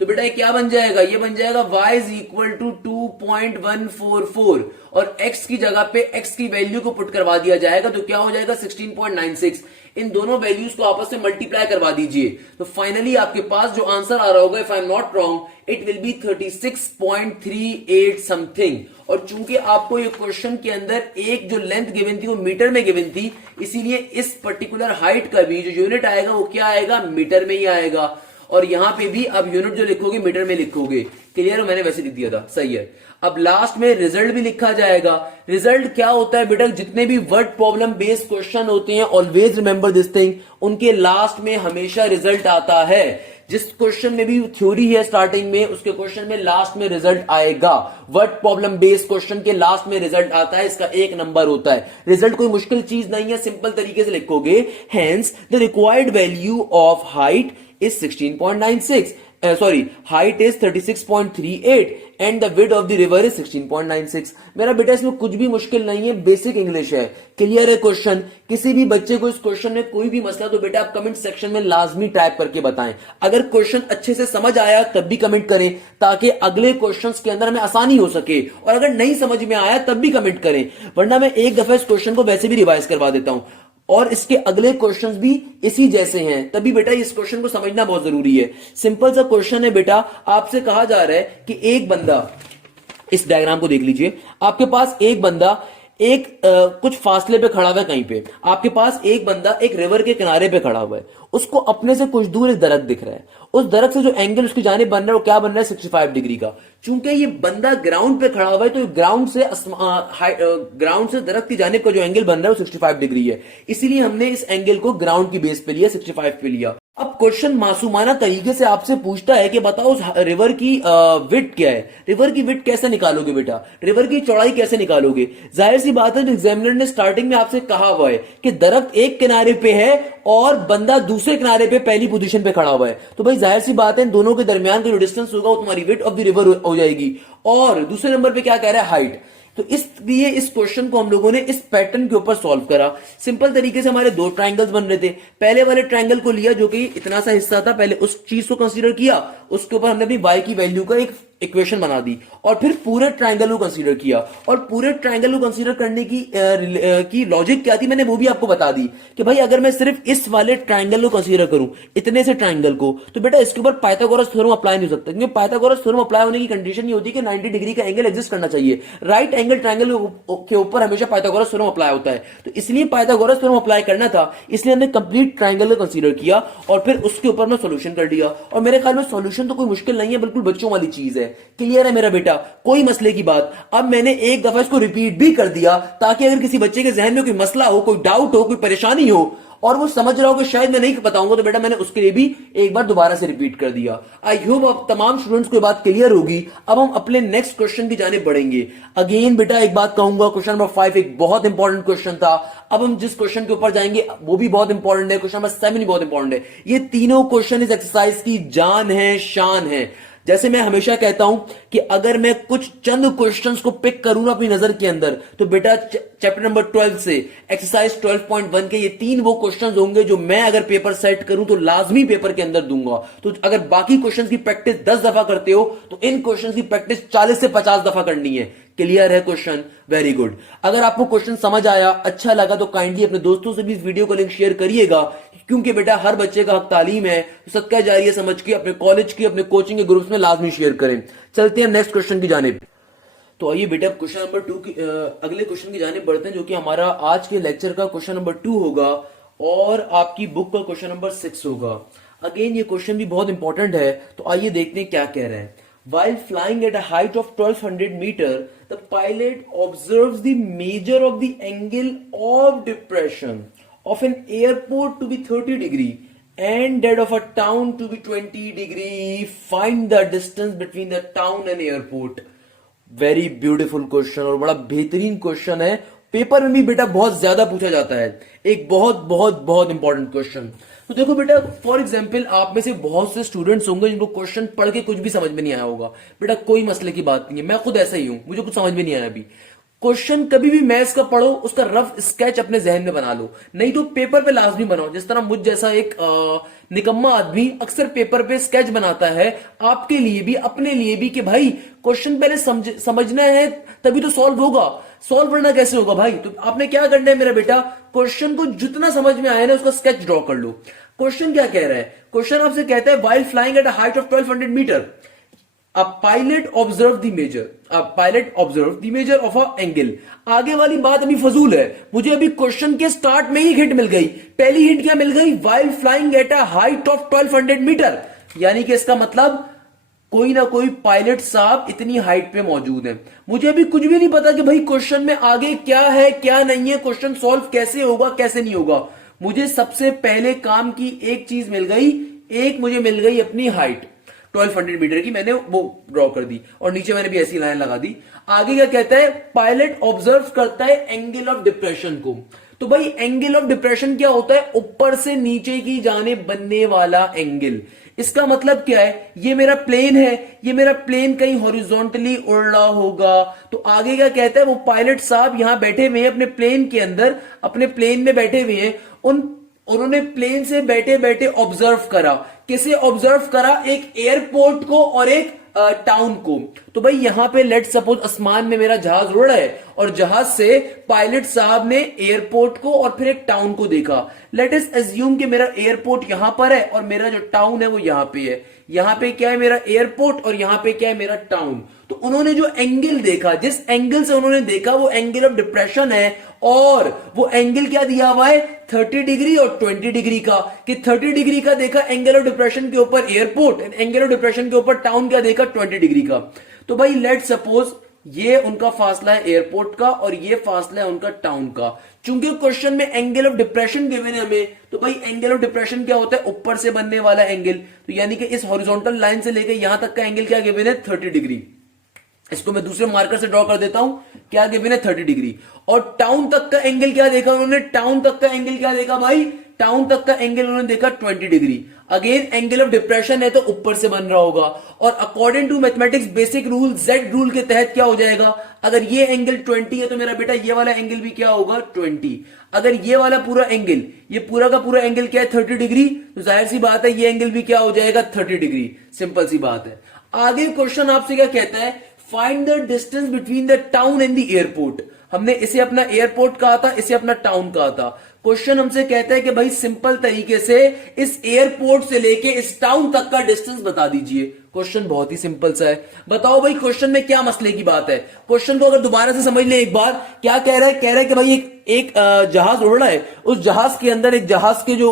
तो बेटा ये क्या बन जाएगा, ये बन जाएगा y is equal to 2.144 और x की जगह पे x की वैल्यू को पुट करवा दिया जाएगा, तो क्या हो जाएगा 16.96। इन दोनों वैल्यूज को आपस में मल्टीप्लाई करवा दीजिए, तो फाइनली आपके पास जो आंसर आ रहा होगा, if I am not wrong, it will B 36.38 something. और चूंकि आपको ये क्वेश्चन के अंदर एक जो लेंथ गिवन थी वो मीटर में गिवन थी, इसीलिए इस पर्टिकुलर हाइट का भी जो यूनिट आएगा वो क्या आएगा, मीटर में ही आएगा। और यहां पे भी अब यूनिट जो लिखोगे मीटर में लिखोगे। क्लियर है, मैंने वैसे लिख दिया था। सही है। अब लास्ट में रिजल्ट भी लिखा जाएगा। रिजल्ट क्या होता है बेटा, जितने भी वर्ड प्रॉब्लम बेस्ड क्वेश्चन होते हैं, ऑलवेज रिमेंबर दिस थिंग, उनके लास्ट में हमेशा रिजल्ट आता है। जिस क्वेश्चन में भी थ्योरी है स्टार्टिंग में, उसके क्वेश्चन में लास्ट में रिजल्ट आएगा। वर्ड प्रॉब्लम बेस्ड क्वेश्चन के लास्ट में रिजल्ट आता है, इसका एक नंबर होता है। रिजल्ट कोई मुश्किल चीज नहीं है, सिंपल तरीके से लिखोगे। Hence the required value of height is 16.96, height is 36.38 and the width of the river is 16.96। मेरा बेटा इसमें कुछ भी मुश्किल नहीं है, बेसिक इंग्लिश है। क्लियर है क्वेश्चन। किसी भी बच्चे को इस क्वेश्चन में कोई भी मसला, तो बेटा आप कमेंट सेक्शन में लाजमी टाइप करके बताएं। अगर क्वेश्चन अच्छे से समझ आया तब भी कमेंट करें, ताकि अगले क्वेश्चंस के अंदर हमें आसानी हो सके, और अगर नहीं समझ में आया तब भी कमेंट करें, वरना मैं एक दफा इस क्वेश्चन को वैसे भी रिवाइज करवा देता हूं और इसके अगले क्वेश्चंस भी इसी जैसे हैं। तभी बेटा इस क्वेश्चन को समझना बहुत जरूरी है। सिंपल सा क्वेश्चन है बेटा, आपसे कहा जा रहा है कि एक बंदा, इस डायग्राम को देख लीजिए, आपके पास एक बंदा कुछ फासले पे खड़ा हुआ है कहीं पे। आपके पास एक बंदा एक रिवर के किनारे पे खड़ा हुआ है, उसको अपने से कुछ दूर एक दरख्त दिख रहा है। उस दरख्त से जो एंगल उसकी जानिब बन रहा है वो क्या बन रहा है, 65 डिग्री का। चूंकि ये बंदा ग्राउंड पे खड़ा हुआ है, तो ग्राउंड से दरख्त की जानिब का जो एंगल बन रहा है वो 65 डिग्री है, इसीलिए हमने इस एंगल को ग्राउंड की बेस पे लिया, 65 पे लिया। अब क्वेश्चन मासूमाना तरीके से आपसे पूछता है कि बताओ उस रिवर की विड्थ क्या है, रिवर की विड्थ कैसे निकालोगे बेटा, रिवर की चौड़ाई कैसे निकालोगे। जाहिर सी बात है, एग्जामिनर ने स्टार्टिंग में आपसे कहा हुआ है कि दरख्त एक किनारे पे है और बंदा दूसरे किनारे पे पहली पोजीशन पे खड़ा हुआ है, तो भाई जाहिर सी बात है इन दोनों के दरमियान का जो डिस्टेंस होगा वो तुम्हारी विड्थ ऑफ द रिवर हो जाएगी। और दूसरे नंबर पे क्या कह रहा है, हाइट। तो इसलिए इस क्वेश्चन को हम लोगों ने इस पैटर्न के ऊपर सॉल्व करा। सिंपल तरीके से हमारे दो ट्रायंगल्स बन रहे थे, पहले वाले ट्रायंगल को लिया जो कि इतना सा हिस्सा था, पहले उस चीज को कंसीडर किया, उसके ऊपर हमने अपनी y की वैल्यू का एक इक्वेशन बना दी और फिर पूरे ट्रायंगल को कंसीडर किया। और पूरे ट्रायंगल को कंसीडर करने की लॉजिक क्या थी मैंने वो भी आपको बता दी कि भाई अगर मैं सिर्फ इस वाले ट्रायंगल को कंसीडर करूं, इतने से ट्रायंगल को, तो बेटा इसके ऊपर पाइथागोरस थ्योरम अप्लाई नहीं हो सकता, क्योंकि पाइथागोरस थ्योरम अप्लाई होने की कंडीशन ये होती है कि 90 डिग्री का एंगल एग्जिस्ट करना चाहिए। राइट एंगल ट्रायंगल के ऊपर हमेशा पाइथागोरस थ्योरम अप्लाई होता है, तो इसलिए पाइथागोरस थ्योरम अप्लाई करना था, इसलिए हमने कंप्लीट ट्रायंगल को कंसीडर किया और फिर उसके ऊपर मैं सॉल्यूशन कर दिया। और मेरे ख्याल में सॉल्यूशन तो कोई मुश्किल नहीं है, बिल्कुल बच्चों वाली चीज है। क्लियर है मेरा बेटा, कोई मसले की बात। अब मैंने एक दफा इसको रिपीट भी कर दिया ताकि अगर किसी बच्चे के जहन में कोई मसला हो, कोई डाउट हो, कोई परेशानी हो और वो समझ रहा हो कि शायद मैं नहीं बताऊंगा, तो बेटा मैंने उसके लिए भी एक बार दोबारा से रिपीट कर दिया। आई होप अब तमाम स्टूडेंट्स को बात क्लियर होगी। अब हम अपने नेक्स्ट क्वेश्चन की जाने बढ़ेंगे। अगेन बेटा एक बात कहूंगा, क्वेश्चन नंबर 5 एक बहुत इंपॉर्टेंट क्वेश्चन था। अब हम जिस क्वेश्चन के ऊपर जाएंगे वो भी बहुत इंपॉर्टेंट है, क्वेश्चन नंबर 7 भी बहुत इंपॉर्टेंट है। ये तीनों क्वेश्चन इस एक्सरसाइज की जान है, शान है। जैसे मैं हमेशा कहता हूं कि अगर मैं कुछ चंद क्वेश्चंस को पिक करूं अपनी नजर के अंदर, तो बेटा चैप्टर नंबर 12 से एक्सरसाइज 12.1 के ये तीन वो क्वेश्चंस होंगे जो मैं अगर पेपर सेट करूं तो लाजमी पेपर के अंदर दूंगा। तो अगर बाकी क्वेश्चंस की प्रैक्टिस 10 दफा करते हो तो इन क्वेश्चंस की प्रैक्टिस 40 से 50 दफा करनी है। क्लियर है क्वेश्चन? Very good. अगर आपको क्वेश्चन समझ आया, अच्छा लगा, तो काइंडली अपने दोस्तों से भी इस वीडियो को लिंक शेयर करिएगा, क्योंकि बेटा हर बच्चे का हक तालीम है, तो सदका जारिया समझ के अपने कॉलेज की, अपने कोचिंग के ग्रुप्स में लाजमी शेयर करें। चलते हैं नेक्स्ट क्वेश्चन की जानिब। तो आइए बेटा क्वेश्चन नंबर 2 की अगले क्वेश्चन की जानिब बढ़ते हैं, जो कि हमारा आज के लेक्चर का क्वेश्चन नंबर 2 होगा और आपकी बुक का क्वेश्चन नंबर 6 होगा। अगेन ये क्वेश्चन भी बहुत इंपॉर्टेंट है, तो आइए देखते हैं क्या कह रहे हैं। While flying at a height of 1200 meter, the pilot observes the measure of the angle of depression of an airport to be 30 degree and that of a town to be 20 degree. Find the distance between the town and airport. Very beautiful question और बड़ा बेहतरीन question है, paper में भी बेटा बहुत ज्यादा पूछा जाता है, एक बहुत बहुत बहुत इंपॉर्टेंट क्वेश्चन। तो देखो बेटा, फॉर एग्जांपल आप में से बहुत से स्टूडेंट्स होंगे जिनको क्वेश्चन पढ़ के कुछ भी समझ में नहीं आया होगा। बेटा कोई मसले की बात नहीं है, मैं खुद ऐसा ही हूं, मुझे कुछ समझ में नहीं आया अभी। क्वेश्चन कभी भी मैथ्स का पढ़ो, उसका रफ स्केच अपने जहन में बना लो, नहीं तो पेपर पे लाजमी बनाओ। जिस तरह मुझ जैसा एक निकम्मा आदमी अक्सर पेपर पे स्केच बनाता है, आपके लिए भी अपने लिए भी, कि भाई क्वेश्चन पहले समझना है तभी तो सॉल्व होगा, सॉल्व करना कैसे होगा भाई। तो आपने क्या करना है मेरा बेटा, क्वेश्चन को जितना समझ में आया ना उसका स्केच ड्रॉ कर लो। क्वेश्चन क्या कह रहा है, क्वेश्चन आपसे कहता है while flying at a height of 1200 meter a pilot observed the measure of a angle। आगे वाली बात अभी फजूल है, मुझे अभी क्वेश्चन के स्टार्ट में ही हिंट मिल गई। पहली हिंट क्या मिल गई, while flying at a height of 1200 metre, यानी कि इसका मतलब कोई ना कोई पायलट साहब इतनी हाइट पे मौजूद है। मुझे अभी कुछ भी नहीं पता कि भाई क्वेश्चन में आगे क्या है क्या नहीं है, क्वेश्चन सॉल्व कैसे होगा कैसे नहीं होगा। मुझे सबसे पहले काम की एक चीज मिल गई, एक मुझे मिल गई अपनी हाइट 1200 मीटर की, मैंने वो ड्रॉ कर दी और नीचे मैंने भी ऐसी लाइन लगा दी। आगे क्या कहता है, पायलट ऑब्जर्व करता है एंगल ऑफ डिप्रेशन को। तो भाई एंगल ऑफ डिप्रेशन क्या होता है, ऊपर से नीचे की जाने बनने वाला एंगल। इसका मतलब क्या है, ये मेरा प्लेन है, ये मेरा प्लेन कहीं हॉरिजॉन्टली उड़ रहा होगा। तो आगे क्या कहता है, वो पायलट साहब यहां बैठे हुए हैं अपने प्लेन के अंदर, अपने प्लेन में बैठे हुए हैं, उन्होंने प्लेन से बैठे बैठे ऑब्जर्व करा। किसे ऑब्जर्व करा, एक एयरपोर्ट को और एक टाउन को। तो भाई यहां पे लेट सपोज आसमान में मेरा जहाज उड़ रहा है और जहाज से पायलट साहब ने एयरपोर्ट को और फिर एक टाउन को देखा। लेट अस अज्यूम कि मेरा एयरपोर्ट यहां पर है और मेरा जो टाउन है वो यहां पे है। यहां पे क्या है, मेरा एयरपोर्ट, और यहां पे क्या है, मेरा टाउन। तो उन्होंने जो एंगल देखा, जिस एंगल से उन्होंने देखा, वो एंगल ऑफ डिप्रेशन है और वो एंगल क्या दिया हुआ है, 30 डिग्री और 20 डिग्री का। कि 30 डिग्री का देखा एंगल ऑफ डिप्रेशन के ऊपर एयरपोर्ट, एंगल ऑफ डिप्रेशन के ऊपर टाउन क्या देखा, 20 डिग्री का। तो भाई लेट सपोज ये उनका फासला है एयरपोर्ट का और ये फासला है उनका टाउन का। चूंकि क्वेश्चन में एंगल ऑफ डिप्रेशन गिवन है हमें, तो भाई एंगल ऑफ डिप्रेशन क्या होता है, ऊपर से बनने वाला एंगल। तो यानी कि इस हॉरिजॉन्टल लाइन से लेकर यहां तक का एंगल क्या गिवन है, 30 डिग्री। इसको मैं दूसरे मार्कर से ड्रॉ कर देता हूं, क्या गिवन है, 30 डिग्री। और टाउन तक का एंगल क्या देखा उन्होंने, टाउन तक का एंगल क्या देखा भाई, टाउन तक का एंगल उन्होंने देखा 20 degree. Again angle of depression है तो ऊपर से बन रहा होगा। और according to mathematics basic rule, Z rule के तहत क्या हो जाएगा, अगर ये एंगल 20 है तो मेरा बेटा ये वाला एंगल भी क्या होगा, 20। अगर ये वाला पूरा एंगल, ये पूरा का पूरा एंगल क्या है, 30 डिग्री, तो जाहिर सी बात है ये एंगल भी क्या हो जाएगा, 30 डिग्री। सिंपल सी बात है। आगे क्वेश्चन आपसे क्या कहता है, find the distance between the town and the airport. हमने इसे अपना एयरपोर्ट कहा था, इसे अपना टाउन कहा था। क्वेश्चन हमसे कहता है कि भाई सिंपल तरीके से इस एयरपोर्ट से लेके इस टाउन तक का डिस्टेंस बता दीजिए। क्वेश्चन बहुत ही सिंपल सा है। बताओ भाई क्वेश्चन में क्या मसले की बात है। क्वेश्चन को अगर दोबारा से समझ ले एक बार, क्या कह रहा है, कह रहा है कि भाई एक जहाज उड़ रहा है, उस जहाज के अंदर एक जहाज के जो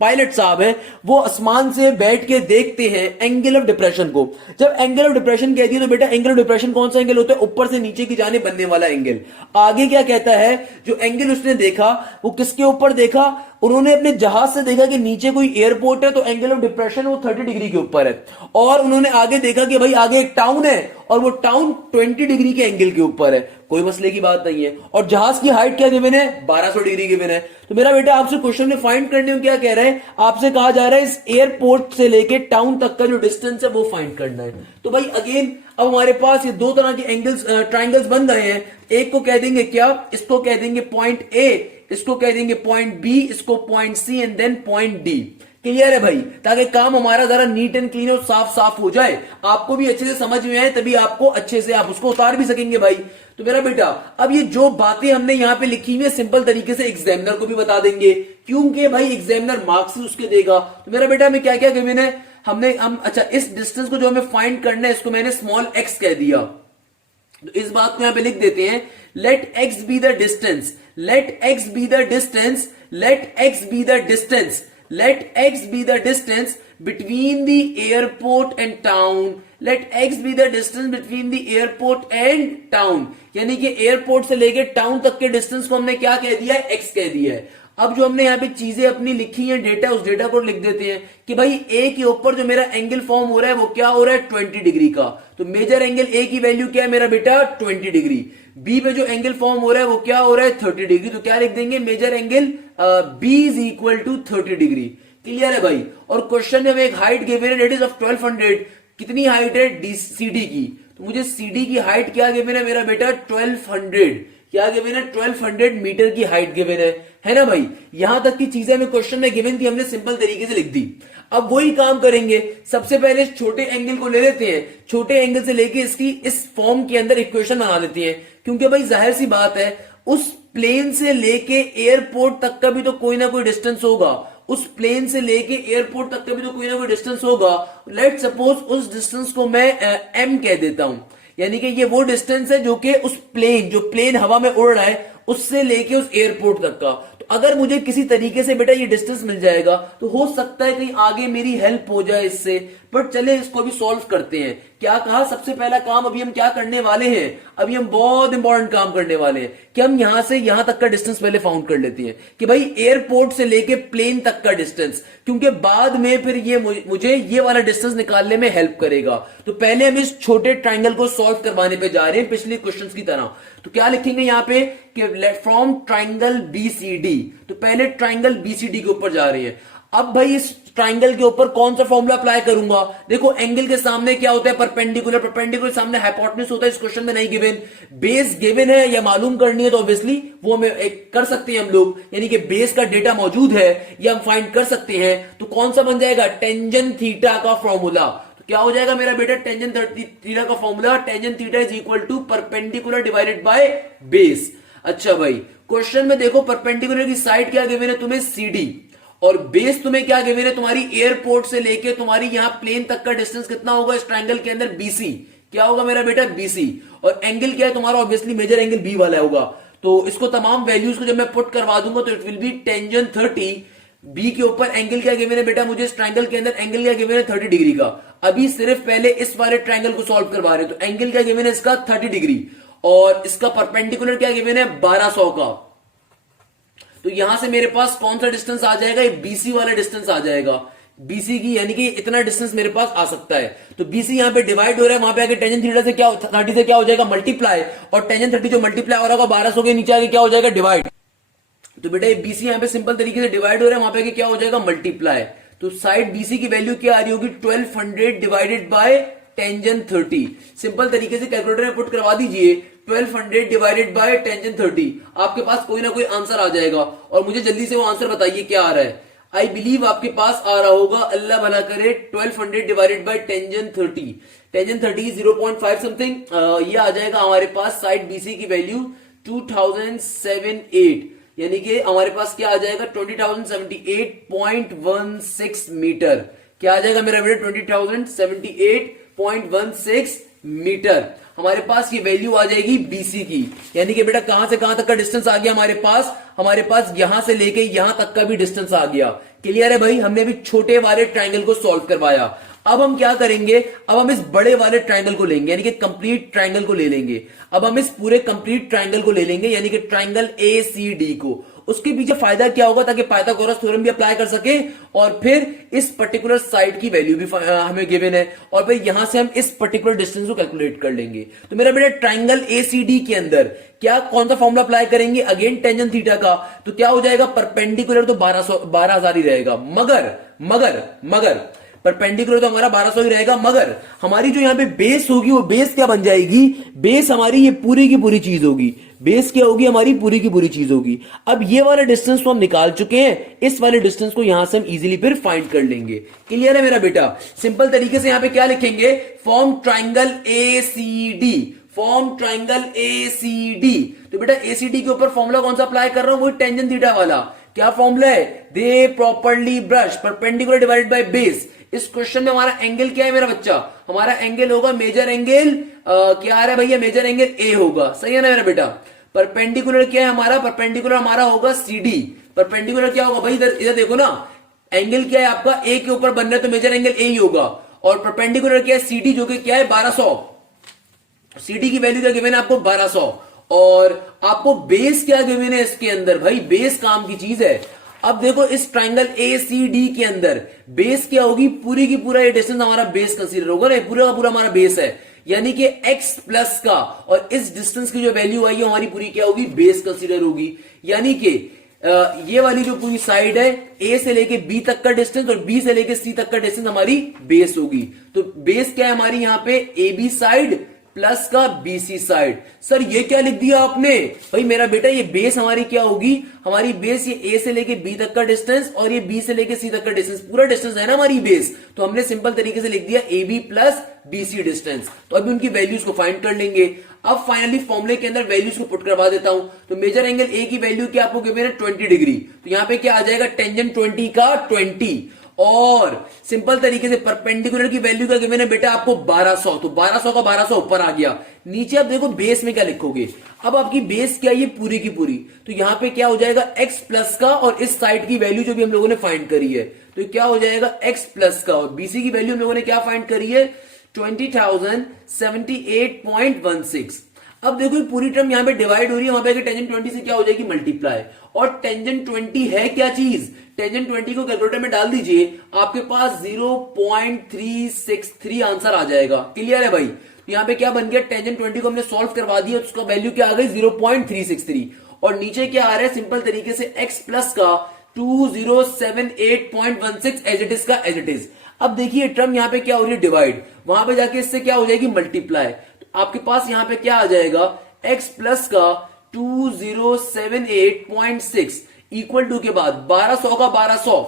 पायलट साहब हैं वो आसमान से बैठ के देखते हैं एंगल ऑफ डिप्रेशन को। जब एंगल ऑफ डिप्रेशन कह दिया तो बेटा एंगल ऑफ डिप्रेशन कौन सा एंगल होता है, ऊपर से नीचे की जाने बनने वाला एंगल। आगे क्या कहता है, जो एंगल उसने देखा वो किसके ऊपर देखा, उन्होंने अपने जहाज से देखा कि नीचे कोई एयरपोर्ट है तो एंगल ऑफ डिप्रेशन वो 30 डिग्री के ऊपर है। और उन्होंने आगे देखा कि भाई आगे एक टाउन है और वो टाउन 20 डिग्री के एंगल के ऊपर है, कोई मसले की बात नहीं है। और जहाज की हाइट क्या गिवन है, 1200 डिग्री गिवन है। तो मेरा बेटा आपसे क्वेश्चन में फाइंड करने को क्या कह रहा है, आपसे कहा जा रहा है इस एयरपोर्ट से लेके टाउन तक का जो डिस्टेंस है वो फाइंड करना है। तो भाई अगेन अब हमारे पास ये दो तरह के एंगल्स ट्राइंगल्स बन गए हैं। एक को कह देंगे क्या, इसको कह देंगे पॉइंट ए, इसको कह देंगे पॉइंट बी, इसको point C and then point D. Clear है भाई, ताकि काम हमारा जरा नीट एंड क्लीन और साफ साफ हो जाए, आपको भी अच्छे से समझ में आए, तभी आपको अच्छे से आप उसको उतार भी सकेंगे भाई। तो मेरा बेटा अब ये जो बातें हमने यहां पे लिखी हुई है सिंपल तरीके से एग्जामिनर को भी बता देंगे, क्योंकि भाई एग्जामिनर मार्क्स ही उसके देगा। तो मेरा बेटा हमें क्या क्या गिवन है, हम अच्छा इस डिस्टेंस को जो हमें फाइंड करना है इसको मैंने स्मॉल एक्स कह दिया। तो इस बात को यहां पे लिख देते हैं, let X be the distance, let X be the distance, let X be the distance, let x be the distance between the airport and town, let x be the distance between the airport and town। यानी कि airport से लेके town तक के distance को हमने क्या कह दिया है, x कह दिया है। अब जो हमने यहाँ पे चीजें अपनी लिखी हैं डेटा, उस डेटा को लिख देते हैं कि भाई ए के ऊपर जो मेरा एंगल फॉर्म हो रहा है वो क्या हो रहा है, 20 डिग्री का। तो मेजर एंगल ए की वैल्यू क्या है मेरा बेटा, 20 डिग्री। बी पे जो एंगल फॉर्म हो रहा है वो क्या हो रहा है, 30 डिग्री। तो क्या लिख देंगे, measure angle B is equal to 30 degree. Clear है भाई। और क्वेश्चन में एक हाइट गिवन है डेट इज ऑफ 1200। कितनी हाइट है, सीडी की। तो मुझे सीडी की हाइट क्या गिवन है मेरा बेटा, 1200। क्या गिवन है, 1200 मीटर की हाइट गिवन है ना भाई। यहां तक की चीजें हमें क्वेश्चन में गिवन थी, हमने सिंपल तरीके से लिख दी। अब वही काम करेंगे, सबसे पहले इस छोटे एंगल को ले लेते हैं, छोटे एंगल से लेके इसकी इस फॉर्म के अंदर इक्वेशन बना देते हैं, क्योंकि भाई जाहिर सी बात है उस प्लेन से लेके एयरपोर्ट तक का भी तो कोई ना कोई डिस्टेंस होगा, उस प्लेन से लेके एयरपोर्ट तक का भी तो कोई ना कोई डिस्टेंस होगा। लेट सपोज उस डिस्टेंस को मैं m कह देता हूं, यानी कि ये वो डिस्टेंस है जो कि उस प्लेन, जो प्लेन हवा में उड़ रहा है उससे लेके उस एयरपोर्ट तक का। तो अगर मुझे किसी तरीके से बेटा ये डिस्टेंस मिल जाएगा तो हो सकता है कहीं आगे मेरी हेल्प हो जाए इससे, बट चले इसको भी सॉल्व करते हैं। क्या कहा, सबसे पहला काम अभी हम क्या करने वाले हैं, अभी हम बहुत इंपॉर्टेंट काम करने वाले हैं कि हम यहां से यहां तक का डिस्टेंस पहले फाउंड कर लेते हैं कि भाई एयरपोर्ट से लेके प्लेन तक का डिस्टेंस, क्योंकि बाद में फिर ये मुझे ये वाला डिस्टेंस निकालने में हेल्प करेगा। तो पहले हम इस छोटे ट्राइंगल को सॉल्व करवाने पे जा रहे हैं पिछले क्वेश्चन की तरह। तो क्या लिखेंगे यहां पे कि फ्रॉम ट्राइंगल बीसीडी, तो पहले ट्राइंगल बीसीडी के ऊपर जा रहे हैं। अब भाई इस ट्राइंगल के ऊपर कौन सा फॉर्मूला अप्लाई करूंगा, देखो एंगल के सामने क्या होता है, परपेंडिकुलर, परपेंडिकुलर सामने हाइपोटेन्यूज होता है। इस क्वेश्चन में नहीं गिवन, बेस गिवन है या मालूम करनी है तो ऑब्वियसली वो हमें कर सकते हैं हम लोग, यानी कि बेस का डेटा मौजूद है या हम फाइंड कर सकते हैं। तो कौन सा बन जाएगा, टेंजेंट थीटा का फॉर्मूला। तो क्या हो जाएगा मेरा बेटा, टेंजेंट थीटा का formula, tangent theta is equal to perpendicular divided by base. अच्छा भाई क्वेश्चन में देखो परपेंडिकुलर की साइड क्या गिवन है तुम्हें, CD, और बेस तुम्हें क्या गिवन है, तुम्हारी एयरपोर्ट से लेके तुम्हारी यहां प्लेन तक का डिस्टेंस कितना होगा इस ट्रायंगल के अंदर, BC। क्या होगा मेरा बेटा, BC। और एंगल क्या है तुम्हारा, ऑब्वियसली मेजर एंगल B वाला होगा। तो इसको तमाम वैल्यूज को जब मैं पुट करवा दूंगा तो it will be tangent 30 B के ऊपर एंगल क्या गिवन है बेटा, मुझे इस ट्राइंगल के अंदर एंगल क्या गिवन है 30 डिग्री का। अभी सिर्फ पहले इस वाले ट्राइंगल को सॉल्व करवा रहे हैं, तो एंगल क्या गिवन है इसका 30 डिग्री, और इसका परपेंडिकुलर क्या गिवन है 1200 का। तो यहां से मेरे पास कौन सा डिस्टेंस आ जाएगा, ये बीसी वाला डिस्टेंस आ जाएगा, बीसी की, यानी कि इतना डिस्टेंस मेरे पास आ सकता है। तो बीसी यहां पे डिवाइड हो रहा है, वहां पे आके टेंजेंट थीटा से क्या 30 से क्या हो जाएगा मल्टीप्लाई, और टेंजेंट 30 जो मल्टीप्लाई हो रहा होगा 1200 के नीचे आके क्या हो जाएगा डिवाइड। तो बेटा ये बीसी यहां पे सिंपल तरीके से डिवाइड हो रहा है, वहां पे क्या हो जाएगा मल्टीप्लाई। तो साइड बीसी की वैल्यू क्या आ रही होगी 1200 डिवाइडेड बाय टेंजेंट 30। सिंपल तरीके से कैलकुलेटर में पुट करवा दीजिए 1200 डिवाइडेड बाय टेंजेंट 30, आपके पास कोई ना कोई आंसर आ जाएगा। और मुझे जल्दी से वो आंसर बताइए क्या आ रहा है। आई बिलीव आपके पास आ रहा होगा, अल्लाह भला करे, 1200 divided bye tangent 30। Tangent 30 0.5 something, ये आ जाएगा हमारे पास साइड बीसी की वैल्यू 2078, यानी कि हमारे पास क्या आ जाएगा 20,078.16 मीटर। क्या आ जाएगा मेरा बेटा 20,078.16 मीटर हमारे पास ये वैल्यू आ जाएगी बीसी की। यानी कि बेटा कहां से कहां तक का डिस्टेंस आ गया हमारे पास यहां से लेके यहां तक का भी डिस्टेंस आ गया। क्लियर है भाई, हमने भी छोटे वाले ट्राइंगल को सॉल्व करवाया। अब हम क्या करेंगे, अब हम इस बड़े वाले ट्राइंगल को लेंगे, यानी कि कंप्लीट ट्राइंगल को ले लेंगे। अब हम इस पूरे कंप्लीट ट्राइंगल को ले लेंगे, यानी कि ट्राइंगल एसीडी को। उसके पीछे फायदा क्या होगा, ताकि पाइथागोरस थ्योरम भी अप्लाई कर सके, और फिर इस पर्टिकुलर साइड की वैल्यू भी हमें गिवन है, और फिर यहां से हम इस पर्टिकुलर डिस्टेंस को कैलकुलेट कर लेंगे। तो मेरा बेटा ट्राइंगल एसीडी के अंदर क्या कौन सा फॉर्मूला अप्लाई करेंगे, अगेन टेंजेंट थीटा का। तो क्या हो जाएगा, परपेंडिकुलर तो 12,000 ही रहेगा, मगर परपेंडिकुलर तो हमारा 1200 ही रहेगा, मगर हमारी जो यहां पे बेस होगी वो बेस क्या बन जाएगी, बेस हमारी ये पूरी की पूरी चीज होगी। बेस क्या होगी, हमारी पूरी की पूरी चीज होगी। अब ये वाला डिस्टेंस तो हम निकाल चुके हैं, इस वाले डिस्टेंस को यहां से हम इजीली फिर फाइंड कर लेंगे। क्लियर है मेरा बेटा। सिंपल तरीके से यहां पे क्या लिखेंगे, form triangle ACD, form triangle ACD. तो बेटा एसीडी के ऊपर फॉर्मूला कौन सा अप्लाई कर रहा हूं, वही टेंजेंट थीटा वाला। क्या फॉर्मूला है, they properly brush perpendicular divided by base. इस क्वेश्चन में हमारा एंगल क्या है मेरा बच्चा, हमारा एंगल होगा मेजर एंगल, क्या आ रहा है भैया, मेजर एंगल ए होगा, सही है ना मेरा बेटा। परपेंडिकुलर क्या है हमारा, परपेंडिकुलर हमारा होगा सीडी। परपेंडिकुलर क्या होगा भाई, इधर देखो ना, एंगल क्या है आपका ए के ऊपर बन रहा है, तो मेजर एंगल ए ही होगा। और परपेंडिकुलर क्या है सीडी, जो कि क्या है 1200। सीडी की वैल्यू क्या गिवन है आपको 1200, और आपको बेस क्या गिवन है इसके अंदर, भाई बेस काम की चीज है। अब देखो इस ट्राइंगल एसीडी के अंदर बेस क्या होगी, पूरी की पूरा ये डिस्टेंस हमारा बेस कंसीडर होगा ना, पूरा का पूरा हमारा बेस है, यानी कि x प्लस का, और इस डिस्टेंस की जो वैल्यू आई है हमारी पूरी क्या होगी, बेस कंसीडर होगी। यानी कि ये वाली जो पूरी साइड है a से लेके b तक का डिस्टेंस और b से लेके c तक का डिस्टेंस हमारी बेस होगी। तो बेस क्या है हमारी यहाँ पे, ab साइड प्लस का बीसी साइड। सर ये क्या लिख दिया आपने, भाई मेरा बेटा ये बेस हमारी क्या होगी, हमारी बेस ये ए से लेके बी तक का डिस्टेंस और ये बी से लेके सी तक का डिस्टेंस, पूरा डिस्टेंस है ना हमारी बेस। तो हमने सिंपल तरीके से लिख दिया A B plus BC distance. तो अभी उनकी वैल्यूज को फाइंड कर लेंगे। अब फाइनली फॉर्मूले के अंदर वैल्यूज को पुट करवा देता हूं। तो मेजर एंगल ए की वैल्यू क्या आपको गिवन है 20 डिग्री, तो यहां पे क्या आ जाएगा टेंजेंट 20 का 20, और सिंपल तरीके से परपेंडिकुलर की वैल्यू का गिवन है बेटा आपको 1200, तो 1200 का 1200 ऊपर आ गया। नीचे आप देखो बेस में क्या लिखोगे, अब आपकी बेस क्या है ये पूरी की पूरी, तो यहां पे क्या हो जाएगा x प्लस का, और इस साइड की वैल्यू जो भी हम लोगों ने फाइंड करी है तो क्या हो जाएगा x प्लस का, और बीसी की वैल्यू हम लोगों ने क्या फाइंड करी है 20,078.16। अब देखो ये पूरी टर्म यहां पे डिवाइड हो रही है, वहां पे टेंजेंट 20 से क्या हो जाएगी मल्टीप्लाई, और टेंजेंट 20 है क्या चीज, टेंजेंट 20 को कैलकुलेटर में डाल दीजिए, आपके पास 0.363 आंसर आ जाएगा। क्लियर है भाई। तो यहां पे क्या बन गया, टेंजेंट 20 को हमने सॉल्व करवा दिया, उसका वैल्यू क्या आ गई 0.363, और नीचे क्या आ रहा है सिंपल तरीके से x प्लस का 2078.16 एज इट इज का एज इट इज। अब देखिए टर्म यहां पे क्या हो रही है डिवाइड, वहां पे जाके इससे क्या हो जाएगी मल्टीप्लाई, तो आपके पास यहां पे क्या आ जाएगा x प्लस का 2078.6 इक्वल टू के बाद 1200 का 1200,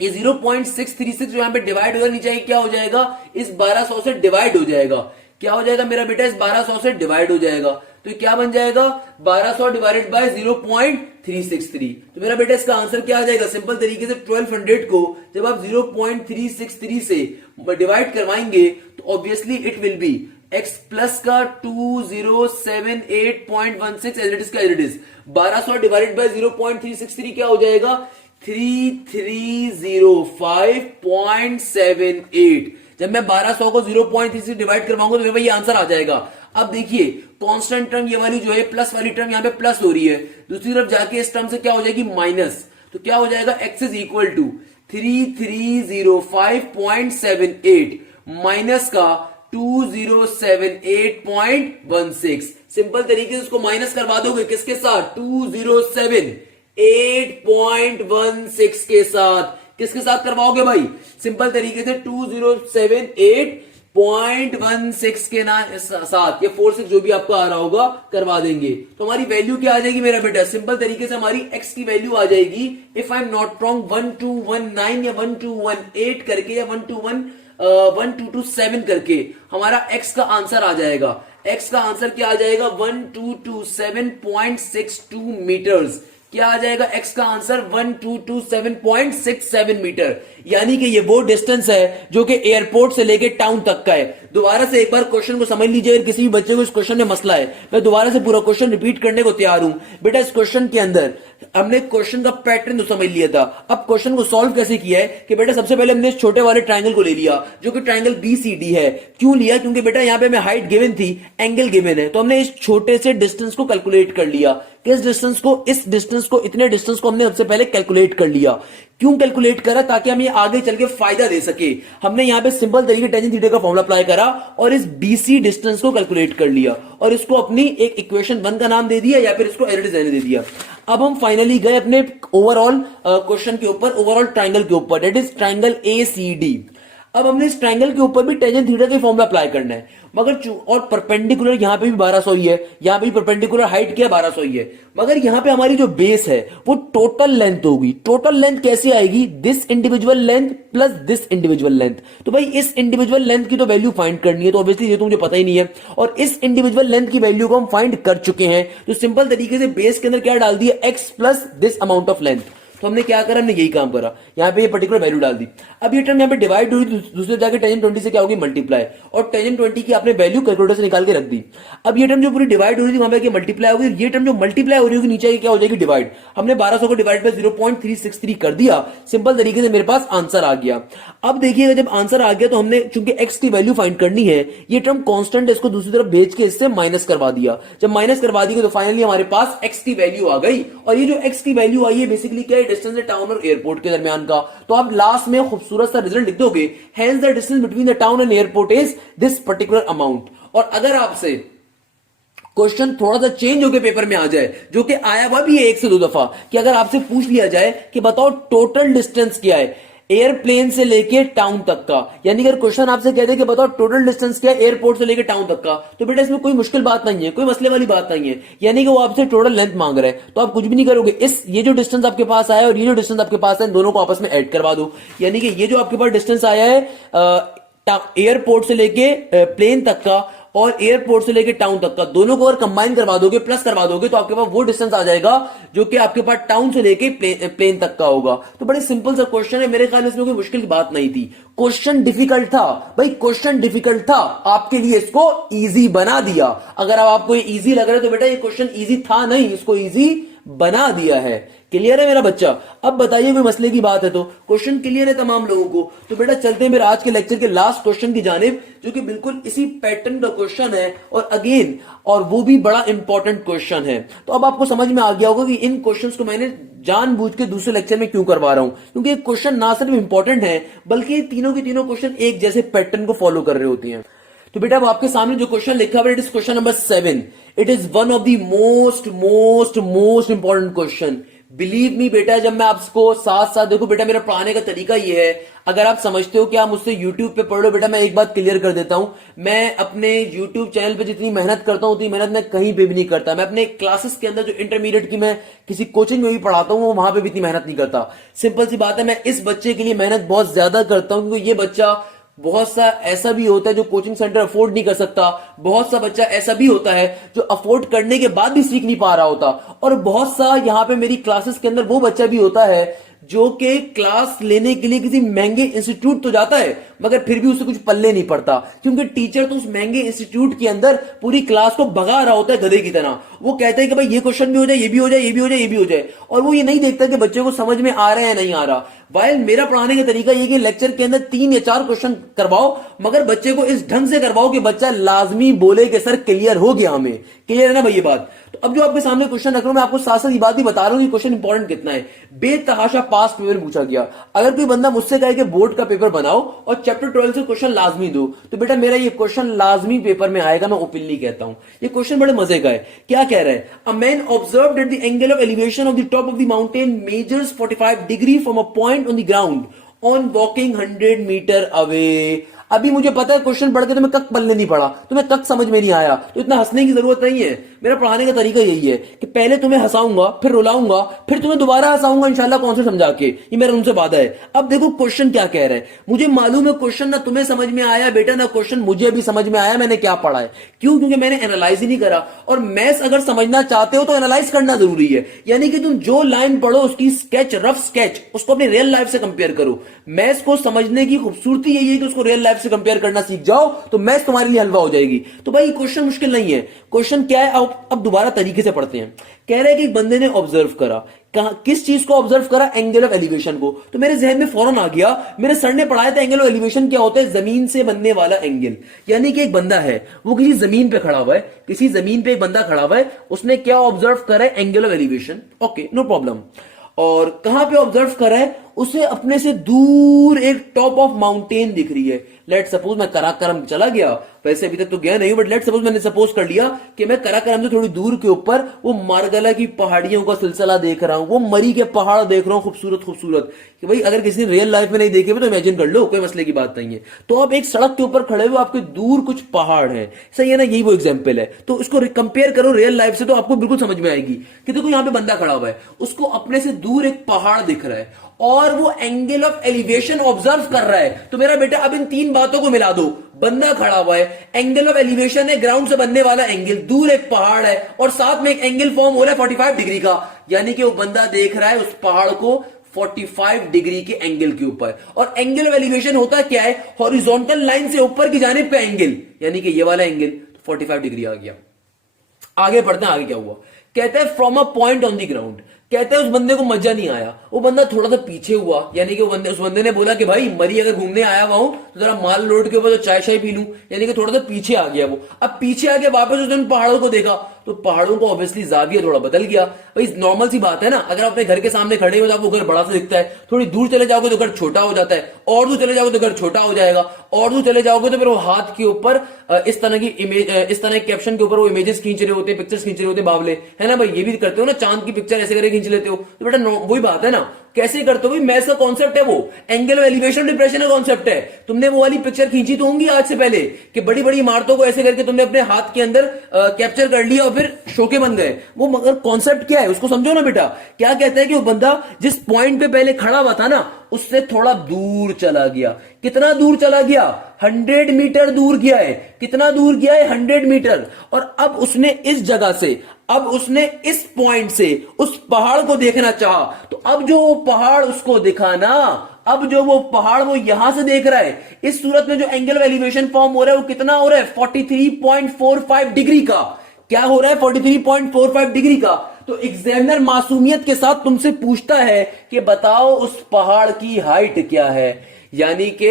ये 0.636 जो यहां पे डिवाइड होगा नीचे क्या हो जाएगा, इस 1200 से डिवाइड हो जाएगा। क्या हो जाएगा मेरा बेटा, इस 1200 से डिवाइड हो जाएगा, तो ये क्या बन जाएगा 1200 डिवाइडेड बाय 0.363। तो मेरा बेटा इसका आंसर क्या आ जाएगा, सिंपल तरीके से 1200 को जब आप 0.363 से डिवाइड करवाएंगे तो obviously it will be x plus का 2078.16 एज इट इज का as it is, 1200 divided by 0.363 क्या हो जाएगा, 3305.78। जब मैं 1200 को 0.3 से डिवाइड करवाऊंगा तो भाई ये आंसर आ जाएगा। अब देखिए कांस्टेंट टर्म ये वाली जो है प्लस वाली टर्म यहाँ पे प्लस हो रही है, दूसरी तरफ जाके इस टर्म से क्या हो जाएगी माइनस, तो क्या हो जाएगा x is equal to 3305.78 minus का 2078.16। सिंपल तरीके से उसको माइनस करवा दोगे किसके साथ, 207.816 के साथ। किसके साथ करवाओगे भाई, सिंपल तरीके से 2078.16 के साथ, ये 46 जो भी आपको आ रहा होगा करवा देंगे। तो हमारी वैल्यू क्या आ जाएगी मेरा बेटा, सिंपल तरीके से हमारी x की वैल्यू आ जाएगी, if I am not wrong 1219 या 1218 करके या 1227 करके हमारा x का आंसर आ जाएगा। x का आंसर क्या आ जाएगा 1227.62 मीटर्स। क्या आ जाएगा x का आंसर 1227.67 मीटर। यानी कि ये वो डिस्टेंस है जो कि एयरपोर्ट से लेके टाउन तक का है। दोबारा से एक बार क्वेश्चन को समझ लीजिए, अगर किसी भी बच्चे को इस क्वेश्चन में मसला है, मैं दोबारा से पूरा क्वेश्चन रिपीट करने को तैयार हूं। बेटा इस क्वेश्चन के अंदर हमने क्वेश्चन का पैटर्न तो समझ लिया था, अब क्वेश्चन को सॉल्व कैसे किया है कि बेटा सबसे पहले हमने इस छोटे वाले ट्रायंगल को ले लिया जो कि ट्रायंगल BCD है। क्यों लिया, क्योंकि बेटा यहां पे हमें हाइट गिवन थी, एंगल गिवन है, तो हमने इस छोटे से डिस्टेंस को कैलकुलेट कर लिया। किस डिस्टेंस को, इस डिस्टेंस को, इतने डिस्टेंस को हमने सबसे पहले कैलकुलेट कर लिया। क्यों कैलकुलेट करा, ताकि हम ये आगे चल के फायदा दे सके। हमने यहां पे सिंपल तरीके टेंजेंट थीटा का फॉर्मूला अप्लाई करा और इस BC डिस्टेंस को कैलकुलेट कर लिया और इसको अपनी एक इक्वेशन 1 का नाम दे दिया या फिर इसको एज इट इज रहने दे दिया। अब हम फाइनली गए अपने ओवरऑल क्वेश्चन के ऊपर, ओवरऑल ट्रायंगल के ऊपर, दैट इज ट्रायंगल ACD। अब हमने इस ट्रायंगल के ऊपर भी टेंजेंट थीटा का फॉर्मूला अप्लाई करना है, मगर और परपेंडिकुलर यहां पे भी 1200 ही है, यहां पे भी परपेंडिकुलर हाइट क्या 1200 ही है, मगर यहां पे हमारी जो बेस है वो टोटल लेंथ होगी। टोटल लेंथ कैसे आएगी, this individual length plus this individual length. तो भाई इस इंडिविजुअल लेंथ की तो वैल्यू फाइंड करनी है, तो ऑब्वियसली ये तो मुझे पता ही नहीं है, और इस इंडिविजुअल लेंथ की वैल्यू को हम फाइंड कर चुके हैं। तो सिंपल तरीके से बेस के अंदर क्या डाल दिया, x plus this amount of length. तो हमने क्या करा, हमने यही काम करा, यहां पे ये पर्टिकुलर वैल्यू डाल दी। अब ये टर्म यहां पे डिवाइड हुई, दूसरे जाके टेंजेंट 20 से क्या होगी मल्टीप्लाई, और टेंजेंट 20 की आपने वैल्यू कैलकुलेटर से निकाल के रख दी। अब ये टर्म जो पूरी डिवाइड हो रही थी वहां पे मल्टीप्लाई होगी, ये टर्म जो मल्टीप्लाई हो रही होगी नीचे क्या हो जाएगी डिवाइड। हमने 1200 को डिवाइड बाय 0.363 कर दिया, सिंपल तरीके से मेरे पास आंसर आ गया। अब देखिएगा जब आंसर आ गया तो हमने चूंकि x की वैल्यू फाइंड करनी है, ये टर्म कांस्टेंट है, इसको दूसरी तरफ भेज के इससे माइनस करवा दिया। जब माइनस करवा दी तो फाइनली हमारे पास x की वैल्यू आ गई, और ये जो x की वैल्यू आई है बेसिकली क्या है, डिस्टेंस है टाउन और एयरपोर्ट के दरमियान का। तो आप लास्ट में खूबसूरत सा रिजल्ट लिख दोगे, hence the distance between the town and airport is this particular amount. और अगर आपसे क्वेश्चन थोड़ा सा चेंज होकर पेपर में आ जाए, जो कि आया हुआ भी है 1 से 2 दफा, कि अगर आपसे पूछ लिया जाए कि बताओ टोटल डिस्टेंस क्या है एयरप्लेन से लेके टाउन तक का, यानी अगर क्वेश्चन आपसे कहते हैं कि बताओ टोटल डिस्टेंस क्या है एयरपोर्ट से लेके टाउन तक का, तो बेटा इसमें कोई मुश्किल बात नहीं है, कोई मसले वाली बात नहीं है। यानी कि वो आपसे टोटल लेंथ मांग रहे हैं, तो आप कुछ भी नहीं करोगे, इस ये जो डिस्टेंस आपके पास आया और ये जो डिस्टेंस आपके पास है, दोनों को आपस में ऐड करवा दो। यानी कि ये जो आपके पास डिस्टेंस आया है एयरपोर्ट से लेके प्लेन तक का और एयरपोर्ट से लेके टाउन तक का, दोनों को अगर कंबाइन करवा दोगे, प्लस करवा दोगे, तो आपके पास वो डिस्टेंस आ जाएगा जो कि आपके पास टाउन से लेके प्लेन तक का होगा। तो बड़े सिंपल सा क्वेश्चन है, मेरे ख्याल में इसमें कोई मुश्किल की बात नहीं थी। क्वेश्चन डिफिकल्ट था भाई, क्वेश्चन डिफिकल्ट था, आपके लिए इसको इजी बना दिया। अगर अब आपको ये इजी लग रहा है तो बेटा ये क्वेश्चन इजी था नहीं, इसको इजी बना दिया है। क्लियर है मेरा बच्चा? अब बताइए कोई मसले की बात है तो, क्वेश्चन क्लियर है तमाम लोगों को? तो बेटा चलते हैं मेरे आज के लेक्चर के लास्ट क्वेश्चन की जानिब, जो कि बिल्कुल इसी पैटर्न का क्वेश्चन है, और अगेन और वो भी बड़ा इंपॉर्टेंट क्वेश्चन है। तो अब आपको समझ में आ गया होगा कि इन क्वेश्चंस को मैंने जानबूझ के दूसरे लेक्चर में क्यों करवा रहा हूं, क्योंकि क्वेश्चन ना सिर्फ इंपॉर्टेंट है बल्कि तीनों के तीनों क्वेश्चन एक जैसे पैटर्न को फॉलो कर रहे होते हैं। तो बेटा अब आपके सामने जो क्वेश्चन लिखा हुआ है, it is question number 7। It is one of the most most most important question. Believe me बेटा, जब मैं आपको साथ साथ देखो बेटा, मेरा पढ़ाने का तरीका ये है, अगर आप समझते हो कि आप मुझसे YouTube पे पढ़ लो, बेटा मैं एक बात क्लियर कर देता हूं, मैं अपने YouTube चैनल पे जितनी मेहनत करता हूं उतनी मेहनत मैं कहीं पे भी नहीं करता। मैं अपने क्लासेस के अंदर जो इंटरमीडिएट की मैं किसी कोचिंग में भी पढ़ाता हूं वहां पे भी इतनी मेहनत नहीं करता। सिंपल सी बात है, मैं इस बच्चे के लिए मेहनत बहुत ज्यादा करता हूं, क्योंकि ये बच्चा बहुत सा ऐसा भी होता है जो कोचिंग सेंटर अफोर्ड नहीं कर सकता, बहुत सा बच्चा ऐसा भी होता है जो अफोर्ड करने के बाद भी सीख नहीं पा रहा होता, और बहुत सा यहां पे मेरी क्लासेस के अंदर वो बच्चा भी होता है जो कि क्लास लेने के लिए किसी महंगे इंस्टीट्यूट तो जाता है मगर फिर भी उसे कुछ पल्ले नहीं पड़ता, क्योंकि टीचर तो उस महंगे इंस्टीट्यूट के अंदर पूरी क्लास को भगा रहा होता है गधे की तरह। वो कहता है कि भाई ये क्वेश्चन भी हो जाए, ये भी हो जाए, ये भी हो जाए, ये भी हो जाए, और वो ये नहीं देखता कि बच्चे को समझ में आ रहा है या नहीं आ रहा। वाइल मेरा पढ़ाने का तरीका ये कि लेक्चर के अंदर 3 या 4 क्वेश्चन करवाओ, मगर बच्चे को इस ढंग से करवाओ कि बच्चा लाजमी बोले कि सर क्लियर हो गया, हमें क्लियर है ना भाई ये बात। तो अब जो आपके सामने क्वेश्चन रख रहा हूं, मैं आपको साथ साथ ये बात भी बता रहा हूं कि क्वेश्चन इंपॉर्टेंट कितना है। बेतहाशा पास्ट पेपर पूछा गया। अगर कोई बंदा मुझसे कहे कि बोर्ड का पेपर बनाओ और चैप्टर 12 से क्वेश्चन लाजमी दो, तो बेटा मेरा ये क्वेश्चन लाजमी पेपर में आएगा, मैं ओपनली कहता हूं। ये क्वेश्चन बड़े मजे का है। क्या कह रहा है? A man observed that the angle of elevation of the top of the mountain measures 45 degree from a point on the ground on walking 100 meter away. अभी मुझे पता है क्वेश्चन पढ़ के तुम्हें कक पल्ले नहीं पड़ा, तुम्हें कक समझ में नहीं आया, तो इतना हंसने की जरूरत नहीं है। मेरा पढ़ाने का तरीका यही है कि पहले तुम्हें हंसाऊंगा, फिर रुलाऊंगा, फिर तुम्हें दोबारा हंसाऊंगा इंशाल्लाह कॉन्सेप्ट समझा के। ये मेरा उनसे वादा है। अब देखो क्वेश्चन क्या कह रहा है। मुझे मालूम है क्वेश्चन ना तुम्हें समझ में आया बेटा, ना क्वेश्चन मुझे भी समझ में आया मैंने क्या पढ़ा है। क्यों? क्योंकि मैंने एनालाइज ही नहीं करा। और मैथ्स अगर समझना चाहते हो तो एनालाइज करना जरूरी है, यानी कि तुम जो लाइन पढ़ो उसकी स्केच, रफ स्केच, उसको अपनी रियल लाइफ से कंपेयर करो। मैथ्स को समझने की खूबसूरती यही है कि उसको रियल लाइफ से कंपेयर करना सीख जाओ, तो मैथ्स तुम्हारे लिए हलवा हो जाएगी। तो भाई क्वेश्चन मुश्किल नहीं है। क्वेश्चन क्या है अब दोबारा तरीके से पढ़ते हैं। कह रहे हैं कि एक बंदे ने ऑब्जर्व करा, किस चीज को ऑब्जर्व करा? एंगल ऑफ एलिवेशन को। तो मेरे जहन में फौरन आ गया, मेरे सर ने पढ़ाया था एंगल ऑफ एलिवेशन क्या होता है? जमीन से बनने वाला एंगल। यानी कि एक बंदा है, वो किसी जमीन पे खड़ा हुआ है, किसी जमीन पे एक बंदा खड़ा हुआ है, उसने क्या ऑब्जर्व करा है? Angle of elevation. Okay, no problem. और कहां पे ऑब्जर्व करा है? उसे अपने से दूर एक टॉप ऑफ माउंटेन दिख रही है। लेट सपोज मैं कराकरम चला गया, वैसे अभी तक तो गया नहीं, बट लेट सपोज मैंने सपोज कर लिया कि मैं कराकरम से थोड़ी दूर के ऊपर वो मारगला की पहाड़ियों का सिलसिला देख रहा हूं, वो मरी के पहाड़ देख रहा हूं, खूबसूरत खूबसूरत, कि भाई अगर किसी ने रियल लाइफ में नहीं देखे तो इमेजिन कर लो, कोई मसले की बात नहीं है। तो आप एक सड़क के ऊपर खड़े हुए, आपके दूर कुछ पहाड़ है, सही है ना? यही वो एग्जाम्पल है। तो इसको कंपेयर करो रियल लाइफ से, तो आपको बिल्कुल समझ में आएगी कि देखो यहां पे बंदा खड़ा हुआ है, उसको अपने से दूर एक पहाड़ दिख रहा है और वो एंगल ऑफ एलिवेशन ऑब्जर्व कर रहा है। तो मेरा बेटा अब इन 3 बातों को मिला दो। बंदा खड़ा हुआ है, एंगल ऑफ एलिवेशन है ग्राउंड से बनने वाला एंगल, दूर एक पहाड़ है और साथ में एक एंगल फॉर्म हो रहा है 45 डिग्री का, यानी कि वो बंदा देख रहा है उस पहाड़ को 45 डिग्री के एंगल के ऊपर। और एंगल ऑफ एलिवेशन होता क्या है? हॉरिजॉन्टल लाइन से ऊपर की जानिब का एंगल, यानी कि ये वाला एंगल 45 डिग्री आ गया। आगे बढ़ते हैं, आगे क्या हुआ? कहते हैं from a point on the ground. कहते हैं उस बंदे को मजा नहीं आया, वो बंदा थोड़ा सा पीछे हुआ, यानी कि उस बंदे ने बोला कि भाई मरी अगर घूमने आया हुआ हूं तो जरा माल लोड के ऊपर तो चाय शाय पी लूं, यानी कि थोड़ा सा पीछे आ गया वो। अब पीछे आके वापस उसने उन पहाड़ों को देखा, तो पहाड़ों को ऑब्वियसली जाविया थोड़ा बदल गया। भाई नॉर्मल सी बात है ना, अगर आप अपने घर के सामने खड़े हो तो आपको घर बड़ा सा दिखता है, थोड़ी दूर चले जाओगे तो घर छोटा हो जाता है, और दूर चले जाओगे तो घर छोटा हो जाएगा, और दूर चले जाओगे तो फिर वो हाथ के ऊपर इस तरह की इमेज, इस तरह के कैप्शन के ऊपर वो इमेजेस खींच रहे होते हैं, पिक्चर्स खींच रहे होते हैं बावले, है ना भाई? ये भी करते हो ना, चांद की पिक्चर ऐसे करके खींच लेते हो। तो बेटा वही बात है ना, कैसे करते हो भाई? मैथ्स का कॉन्सेप्ट है वो, एंगल ऑफ एलिवेशन डिप्रेशन का कॉन्सेप्ट है। तुमने वो वाली पिक्चर खींची तो होंगी आज से पहले कि बड़ी बड़ी इमारतों को ऐसे करके तुमने अपने हाथ के अंदर कैप्चर कर लिया और फिर शोके बन गए। वो मगर कॉन्सेप्ट क्या है उसको समझो ना बेटा। क्या कहता है कि वो बंदा जिस पॉइंट पे पहले खड़ा हुआ था ना, उससे थोड़ा दूर चला गया। कितना दूर चला गया? 100 मीटर दूर गया है। कितना दूर गया है? 100 मीटर। और अब उसने इस जगह से, अब उसने इस पॉइंट से उस पहाड़ को देखना चाहा, तो अब जो वो पहाड़ उसको दिखा ना, अब जो वो पहाड़ वो यहां से देख रहा है, इस सूरत में जो एंगल ऑफ एलिवेशन फॉर्म हो रहा है वो कितना हो रहा है? 43.45 डिग्री का। क्या हो रहा है? 43.45 डिग्री का। तो एग्जामिनर मासूमियत के साथ तुमसे पूछता है कि बताओ उस पहाड़ की हाइट क्या है, यानी कि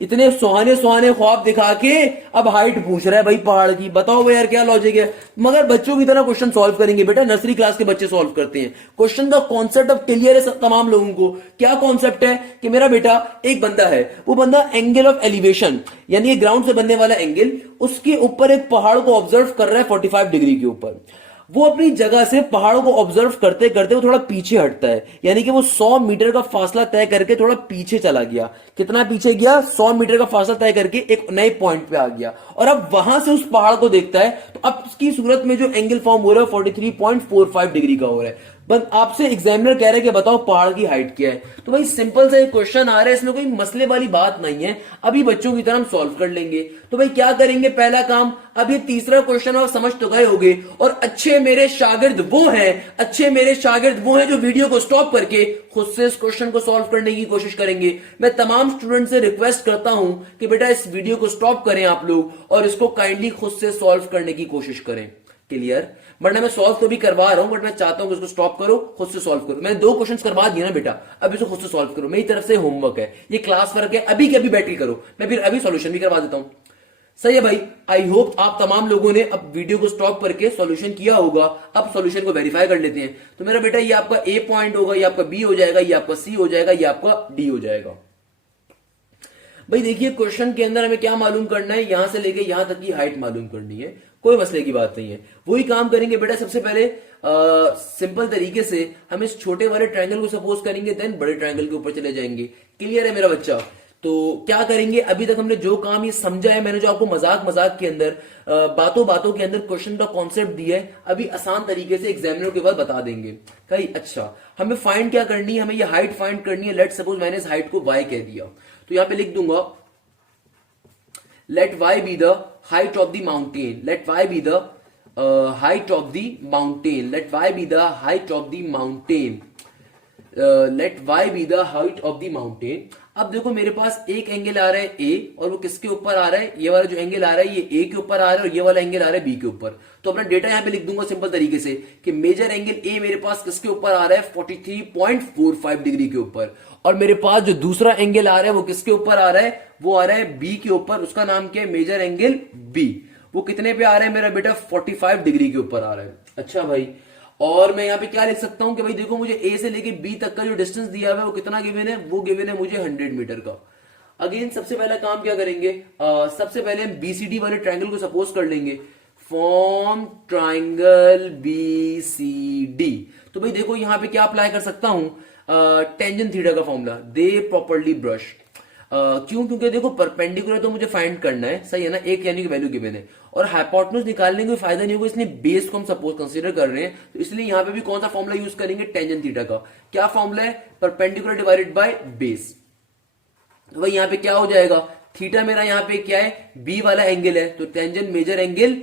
इतने सुहाने सुहाने ख्वाब दिखा के अब हाइट पूछ रहा है भाई पहाड़ की। बताओ भाई यार क्या लॉजिक है? मगर बच्चों की तरह क्वेश्चन सॉल्व करेंगे बेटा, नर्सरी क्लास के बच्चे सॉल्व करते हैं। क्वेश्चन का कॉन्सेप्ट अब क्लियर है तमाम लोगों को। क्या कॉन्सेप्ट है कि मेरा बेटा एक बंदा है, वो बंदा एंगल ऑफ एलिवेशन यानी ग्राउंड से बनने वाला एंगल, उसके ऊपर एक पहाड़ को ऑब्जर्व कर रहा है 45 डिग्री के ऊपर। वो अपनी जगह से पहाड़ों को ऑब्जर्व करते करते वो थोड़ा पीछे हटता है, यानी कि वो 100 मीटर का फासला तय करके थोड़ा पीछे चला गया। कितना पीछे गया? 100 मीटर का फासला तय करके एक नए पॉइंट पे आ गया और अब वहां से उस पहाड़ को देखता है, तो अब उसकी सूरत में जो एंगल फॉर्म हो रहा है 43.45 डिग्री का हो रहा है। बस आपसे एग्जामिनर कह रहे हैं कि बताओ पहाड़ की हाइट क्या है। तो भाई सिंपल सा एक क्वेश्चन आ रहा है, इसमें कोई मसले वाली बात नहीं है, अभी बच्चों की तरह हम सॉल्व कर लेंगे। तो भाई क्या करेंगे, पहला काम, अब ये तीसरा क्वेश्चन आप समझ तो गए होंगे, और अच्छे मेरे शागिर्द वो हैं जो वीडियो को स्टॉप करके खुद से इस क्वेश्चन को सॉल्व करने की कोशिश करेंगे। मैं तमाम स्टूडेंट से रिक्वेस्ट करता हूं कि बेटा इस वीडियो को स्टॉप करें आप लोग और इसको काइंडली खुद से सॉल्व करने की कोशिश करें। क्लियर? वरना मैं सॉल्व तो भी करवा रहा हूं, बट मैं चाहता हूं कि इसको स्टॉप करो, खुद से सॉल्व करो। मैंने 2 क्वेश्चंस करवा दिए ना बेटा, अब इसको खुद से सॉल्व करो। मेरी तरफ से होमवर्क है, ये क्लास वर्क है, अभी के अभी बैठ के करो। मैं फिर अभी सॉल्यूशन भी करवा देता हूं। सही है भाई? आई होप आप तमाम लोगों ने अब वीडियो को स्टॉप करके सॉल्यूशन किया होगा। अब सॉल्यूशन को वेरीफाई कर लेते हैं। तो मेरा बेटा ये आपका ए पॉइंट होगा, ये आपका बी हो जाएगा, ये आपका सी हो जाएगा, ये आपका डी हो जाएगा। भाई देखिए क्वेश्चन के अंदर हमें क्या मालूम करना है, यहां से लेके यहां तक की हाइट मालूम करनी है, कोई मसले की बात नहीं है। वही काम करेंगे बेटा। सबसे पहले सिंपल तरीके से हम इस छोटे वाले ट्रायंगल को सपोज करेंगे, देन बड़े ट्रायंगल के ऊपर चले जाएंगे। क्लियर है मेरा बच्चा? तो क्या करेंगे, अभी तक हमने जो काम ये समझा है, मैंने जो आपको मजाक के अंदर बातों के अंदर क्वेश्चन का कॉन्सेप्ट दिया है, अभी आसान तरीके से एग्जामिनर के बाद बता देंगे। कहीं अच्छा हमें फाइंड क्या करनी है, हमें ये हाइट फाइंड करनी है। लेट सपोज मैंने इस हाइट को y कह दिया, तो यहां पे लिख दूंगा let y be the height of the mountain, let y be the height of the mountain, let y be the height of the mountain, let y be the height of the mountain। अब देखो मेरे पास एक angle आ रहा है a, और वो किसके ऊपर आ रहा है, ये वाला जो एंगल आ रहा है ये a के ऊपर आ रहा है, और ये वाला एंगल आ रहा है b के ऊपर। तो अपना डेटा यहां पे लिख दूंगा सिंपल तरीके से कि मेजर एंगल a मेरे पास किसके ऊपर आ रहा है, 43.45 डिग्री के ऊपर, और मेरे पास जो दूसरा एंगल आ रहा है वो किसके ऊपर आ रहा है, वो आ रहा है बी के ऊपर। उसका नाम क्या है, मेजर एंगल बी। वो कितने पे आ रहा है मेरा बेटा, 45 डिग्री के ऊपर आ रहा है। अच्छा भाई, और मैं यहाँ पे क्या लिख सकता हूं कि भाई देखो मुझे ए से लेके बी तक का जो डिस्टेंस दिया हुआ है वो कितना गिवन है, वो गिवन है मुझे 100 मीटर का। अगेन सबसे पहला काम क्या करेंगे, सबसे पहले हम बीसीडी वाले ट्रायंगल को सपोज कर लेंगे, फॉर्म ट्रायंगल बीसीडी। तो भाई देखो यहां पे क्या अप्लाई कर सकता हूं, टेंजेंट थीटा का फॉर्मूला, दे प्रॉपर्ली ब्रश। क्यों? क्योंकि देखो परपेंडिकुलर तो मुझे फाइंड करना है, सही है ना, एक यानी कि वैल्यू गिवन है, और हाइपोटेन्यूज निकालने का कोई फायदा नहीं होगा, इसलिए बेस को हम सपोज कंसीडर कर रहे हैं। तो इसलिए यहां पे भी कौन सा फॉर्मूला यूज करेंगे, टेंजेंट थीटा का। क्या फॉर्मूला है, परपेंडिकुलर डिवाइडेड बाय बेस। तो भाई यहां पे क्या हो जाएगा, थीटा मेरा यहां पे क्या है, बी वाला एंगल है, तो tangent measure angle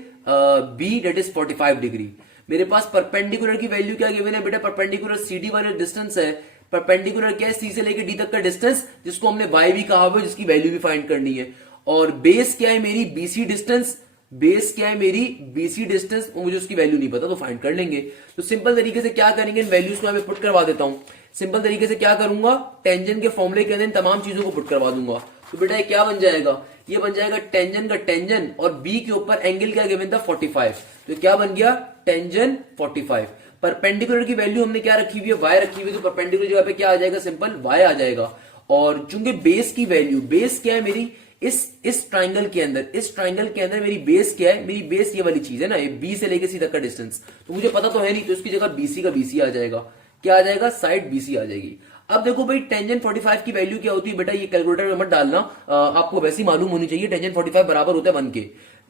B that is 45 degree. मेरे पास परपेंडिकुलर की वैल्यू क्या गिवन है बेटा, परपेंडिकुलर सीडी वाला डिस्टेंस है, परपेंडिकुलर क्या है, सी से लेके डी तक का डिस्टेंस, जिसको हमने वाई भी कहा हुआ है, जिसकी वैल्यू भी फाइंड करनी है। और बेस क्या है मेरी, बीसी डिस्टेंस, बेस क्या है मेरी, बीसी डिस्टेंस, मुझे उसकी वैल्यू नहीं पता तो फाइंड कर लेंगे। तो सिंपल तरीके से क्या करेंगे, इन वैल्यूज को मैं पुट करवा देता हूं। सिंपल तरीके से क्या करूंगा, टेंजेंट के फॉर्मूले के अंदर तमाम चीजों को पुट करवा दूंगा। तो बेटा ये क्या बन जाएगा, ये बन जाएगा टेंजेंट का टेंजेंट, और बी के ऊपर एंगल क्या गिवन था, 45। तो क्या बन गया, टेंजेंट 45। परपेंडिकुलर की वैल्यू हमने क्या रखी हुई है, y रखी हुई है, तो परपेंडिकुलर जगह पे क्या आ जाएगा, सिंपल y आ जाएगा। और चूंकि बेस की वैल्यू, बेस क्या है मेरी, इस ट्राइंगल के अंदर मेरी बेस क्या है, मेरी बेस ये वाली चीज है ना, ये बी से लेके सी तक का डिस्टेंस, तो मुझे पता तो है नहीं, तो इसकी जगह बीसी का बीसी आ जाएगा। क्या आ जाएगा, साइड बीसी आ जाएगी। अब देखो भाई टेंजेंट 45 की वैल्यू क्या होती है बेटा, ये कैलकुलेटर में मत डालना, आपको वैसे ही मालूम होनी चाहिए। टेंजेंट 45 बराबर होता है 1 के,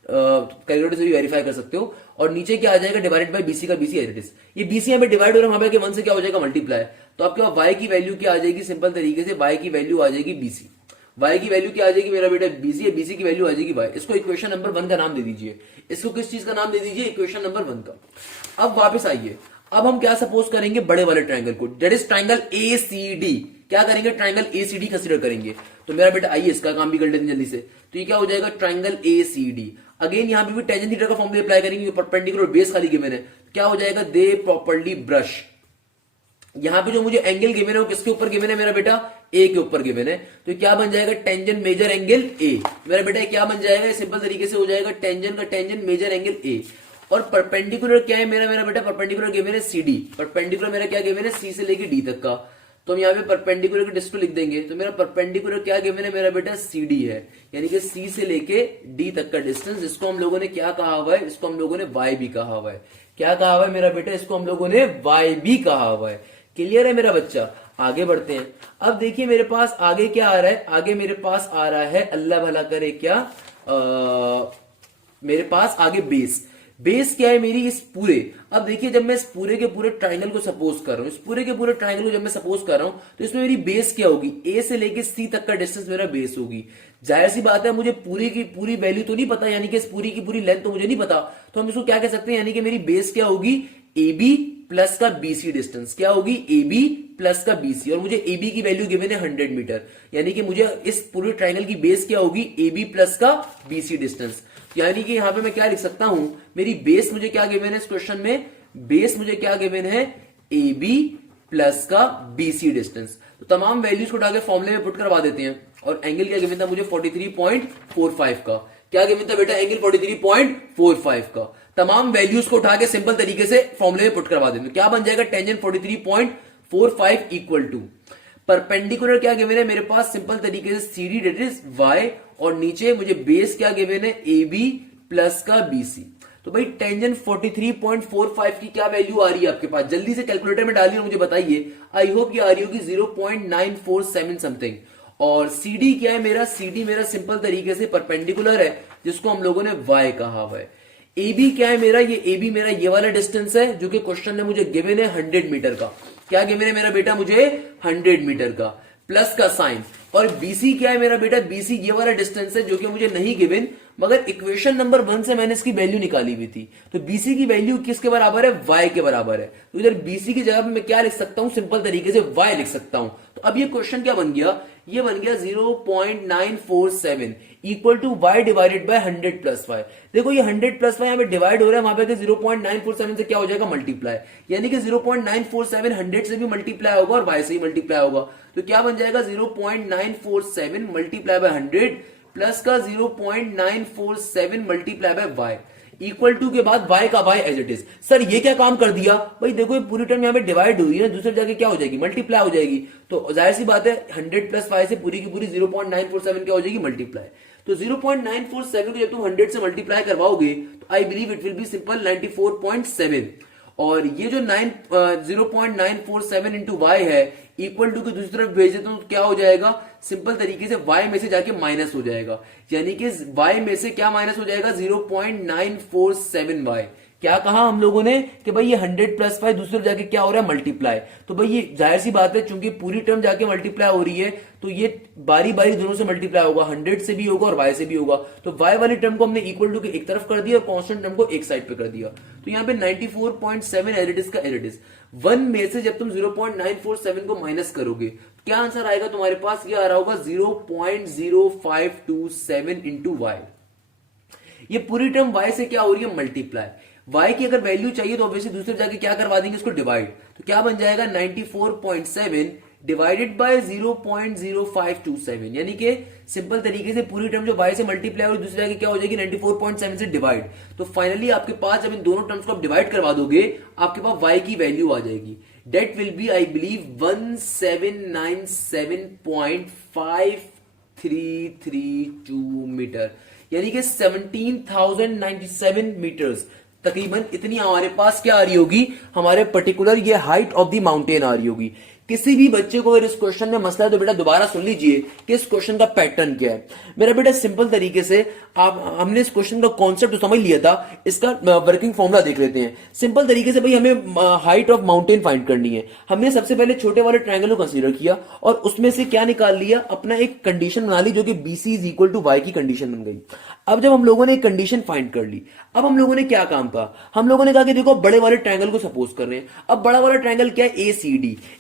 कैलकुलेटर से भी वेरीफाई कर सकते हो। और नीचे क्या आ जाएगा, डिवाइडेड बाय बीसी का बीसी, एज इट इज। ये बीसी यहाँ पे डिवाइड हो रहा है, वहां पे 1 से क्या हो जाएगा, मल्टीप्लाई। तो आपके पास y की वैल्यू क्या आ जाएगी, सिंपल तरीके से y की वैल्यू आ जाएगी बीसी। y की वैल्यू क्या आ जाएगी मेरा बेटा, बीसी है, बीसी की वैल्यू आ जाएगी y। इसको इक्वेशन नंबर 1 का नाम दे दीजिए। इसको किस चीज का नाम दे दीजिए, इक्वेशन नंबर 1 का। अब वापस आइए, अब हम क्या सपोज करेंगे, बड़े वाले ट्रायंगल को, दैट इज ट्रायंगल एसीडी। क्या करेंगे, ट्रायंगल एसीडी कंसीडर करेंगे। तो मेरा बेटा आइए इसका काम भी कर लेते हैं जल्दी से। तो ये क्या हो जाएगा, ट्रायंगल एसीडी। अगेन यहां पे भी टेंजेंट थीटा का फॉर्मूला अप्लाई करेंगे, परपेंडिकुलर बेस खाली गिवन है। क्या हो जाएगा, दे प्रॉपर्ली ब्रश। यहां पे जो मुझे एंगल गिवन है वो किसके ऊपर गिवन है मेरा बेटा, ए के ऊपर गिवन है। तो क्या बन जाएगा, टेंजेंट मेजर एंगल ए। मेरा बेटा क्या बन जाएगा, सिंपल तरीके से हो जाएगा टेंजेंट का टेंजेंट मेजर एंगल ए। और परपेंडिकुलर क्या है मेरा बेटा, परपेंडिकुलर गिवन है सीडी। परपेंडिकुलर मेरा क्या गिवन है, सी से लेके डी तक का। तो हम यहाँ पे परपेंडिकुलर के डिस्टेंस लिख देंगे। तो मेरा परपेंडिकुलर क्या गिवन है मेरा बेटा, सीडी है, यानी कि सी से लेके डी तक का डिस्टेंस, जिसको हम लोगों ने क्या कहा हुआ है, इसको हम लोगों ने वाई भी कहा हुआ है। क्या कहा हुआ है मेरा बेटा, इसको हम लोगों ने वाई भी कहा हुआ है। क्लियर है मेरा बच्चा? आगे बढ़ते हैं। अब देखिए मेरे पास आगे क्या आ रहा है, आगे मेरे पास आ रहा है, अल्लाह भला करे क्या, मेरे पास आगे बेस। बेस क्या है मेरी इस पूरे। अब देखिए जब मैं इस पूरे के पूरे ट्राइंगल को सपोज कर रहा हूं, इस पूरे के पूरे ट्राइंगल को जब मैं सपोज कर रहा हूं, तो इसमें मेरी बेस क्या होगी, ए से लेके सी तक का डिस्टेंस मेरा बेस होगी। जाहिर सी बात है मुझे पूरी की पूरी वैल्यू तो नहीं पता, यानी कि इस पूरी की पूरी लेंथ तो मुझे नहीं पता, तो हम इसको क्या कह सकते हैं, यानी कि मेरी बेस क्या होगी, ए बी प्लस का बीसी डिस्टेंस। क्या होगी, ए बी प्लस का बीसी, और मुझे ए बी की वैल्यू गिवन है 100 मीटर, यानी कि मुझे इस पूरे ट्राइंगल की बेस क्या होगी, ए बी प्लस का बीसी डिस्टेंस। यानी कि यहां पे मैं क्या लिख सकता हूं, मेरी बेस मुझे क्या गिवन है इस क्वेश्चन में, बेस मुझे क्या गिवन है, ए बी प्लस का बीसी डिस्टेंस। तो तमाम वैल्यूज को उठा के फॉर्मुले में पुट करवा देते हैं। और एंगल क्या गिवन था मुझे 43.45 का। क्या गिवन था बेटा, एंगल 43.45 का। तमाम वैल्यूज को उठा के सिंपल तरीके से फॉर्मुले में पुट करवा देते हैं। क्या बन जाएगा, टेंजेंट 43.45 इक्वल टू परपेंडिकुलर क्या गिवन है मेरे पास, सिंपल तरीके से C D that is Y, और नीचे मुझे बेस क्या गिवन है, ए बी प्लस का बीसी। तो भाई टेंजेंट 43.45 की क्या वैल्यू आ रही है आपके पास, जल्दी से कैलकुलेटर में डालिए और मुझे बताइए। आई होप ये आ रही होगी 0.947 समथिंग। और CD क्या है मेरा, CD मेरा सिंपल तरीके से परपेंडिकुलर है जिसको हम लोगों ने y कहा हुआ है। AB क्या है मेरा, ये AB मेरा ये वाला डिस्टेंस है जो कि क्वेश्चन ने मुझे गिवन है 100 मीटर का। क्या गिवन है मेरा बेटा, मुझे 100 मीटर का, प्लस का साइन। और BC क्या है मेरा बेटा, BC ये वाला डिस्टेंस है जो कि मुझे नहीं गिवन, मगर इक्वेशन नंबर 1 से मैंने इसकी वैल्यू निकाली हुई थी। तो BC की वैल्यू किसके बराबर है, y के बराबर है। तो इधर BC की जगह पे मैं क्या लिख सकता हूं, सिंपल तरीके से y लिख सकता हूं। तो अब ये क्वेश्चन क्या बन गया, ये बन गया 0.947 equal to y divided by 100 plus y। देखो ये 100 प्लस y यहां पे डिवाइड हो रहा है, वहां पे 0.947 से क्या हो जाएगा, मल्टीप्लाई, यानी कि 0.947 100 से भी मल्टीप्लाई होगा और y से ही मल्टीप्लाई होगा। तो क्या बन जाएगा, 0.947 मल्टीप्लाई बाय 100 प्लस का 0.947 multiply by y equal to के बाद y का y as it is. Sir ये क्या काम कर दिया भाई, देखो ये पूरी टर्म यहाँ पे डिवाइड हुई है, दूसरे जाके क्या हो जाएगी, मल्टीप्लाई हो जाएगी। तो जाहिर सी बात है 100 प्लस y से पूरी की पूरी 0.947 क्या हो जाएगी, मल्टीप्लाई। तो 0.947 को जब तुम 100 से मल्टीप्लाई करवाओगे तो I believe it will B simple 94.7। और ये जो 0.947 इंटू वाई है इक्वल टू की दूसरी तरफ भेज देता हूं तो क्या हो जाएगा, सिंपल तरीके से y में से जाके माइनस हो जाएगा, यानी कि y में से क्या माइनस हो जाएगा, 0.947y। क्या कहा हम लोगों ने कि भाई ये 100 प्लस y दूसरी तरफ जाके क्या हो रहा है, मल्टीप्लाई। तो भाई ये जाहिर सी बात है चूंकि पूरी टर्म जाके मल्टीप्लाई हो रही है तो ये बारी बारी दोनों से मल्टीप्लाई होगा, 100 से भी होगा और y से भी होगा। तो y वाली टर्म को हमने इक्वल टू के एक तरफ कर दिया और कांस्टेंट टर्म को एक साइड पे कर दिया। तो यहाँ पे 94.7 एरिडिस का एरिडिस 1 में से जब तुम 0.947 को माइनस करोगे क्या आंसर आएगा तुम्हारे पास, ये आ रहा होगा 0.0527 इंटू वाई। ये पूरी टर्म y से क्या हो रही है, मल्टीप्लाई। y की अगर वैल्यू चाहिए तो ऑब्वियसली दूसरे जाके क्या करवा देंगे, इसको डिवाइड। तो क्या बन जाएगा 94.7 डिवाइडेड बाय 0.0527, यानी कि सिंपल तरीके से पूरी टर्म जो y से मल्टीप्लाई और दूसरी जगह क्या हो जाएगी 94.7 से डिवाइड। तो फाइनली आपके पास जब इन दोनों टर्म्स को आप डिवाइड करवा दोगे आपके पास y की वैल्यू आ जाएगी, that will be I believe 1797.5332 meter, यानी कि 17,097 मीटर्स तकरीबन इतनी हमारे पास क्या आ रही होगी, हमारे पर्टिकुलर ये हाइट ऑफ द माउंटेन आ रही होगी। किसी भी बच्चे को अगर इस क्वेश्चन में मसला है तो बेटा दोबारा सुन लीजिए कि इस क्वेश्चन का पैटर्न क्या है। मेरा बेटा सिंपल तरीके से हमने इस क्वेश्चन का कॉन्सेप्ट तो समझ लिया था, इसका वर्किंग फॉर्मूला देख लेते हैं। सिंपल तरीके से भाई हमें हाइट ऑफ माउंटेन फाइंड करनी है। हमने सबसे पहले छोटे वाले ट्रायंगल को कंसीडर किया और उसमें से क्या निकाल लिया, अपना एक कंडीशन बना ली जो कि BC is equal to Y की कंडीशन बन गई। अब जब हम लोगों ने एक कंडीशन फाइंड कर ली, अब हम लोगों ने क्या काम कहा, हम लोगों ने कहा कि देखो बड़े वाले ट्रायंगल को सपोज कर रहे हैं। अब बड़ा वाला ट्रायंगल क्या है,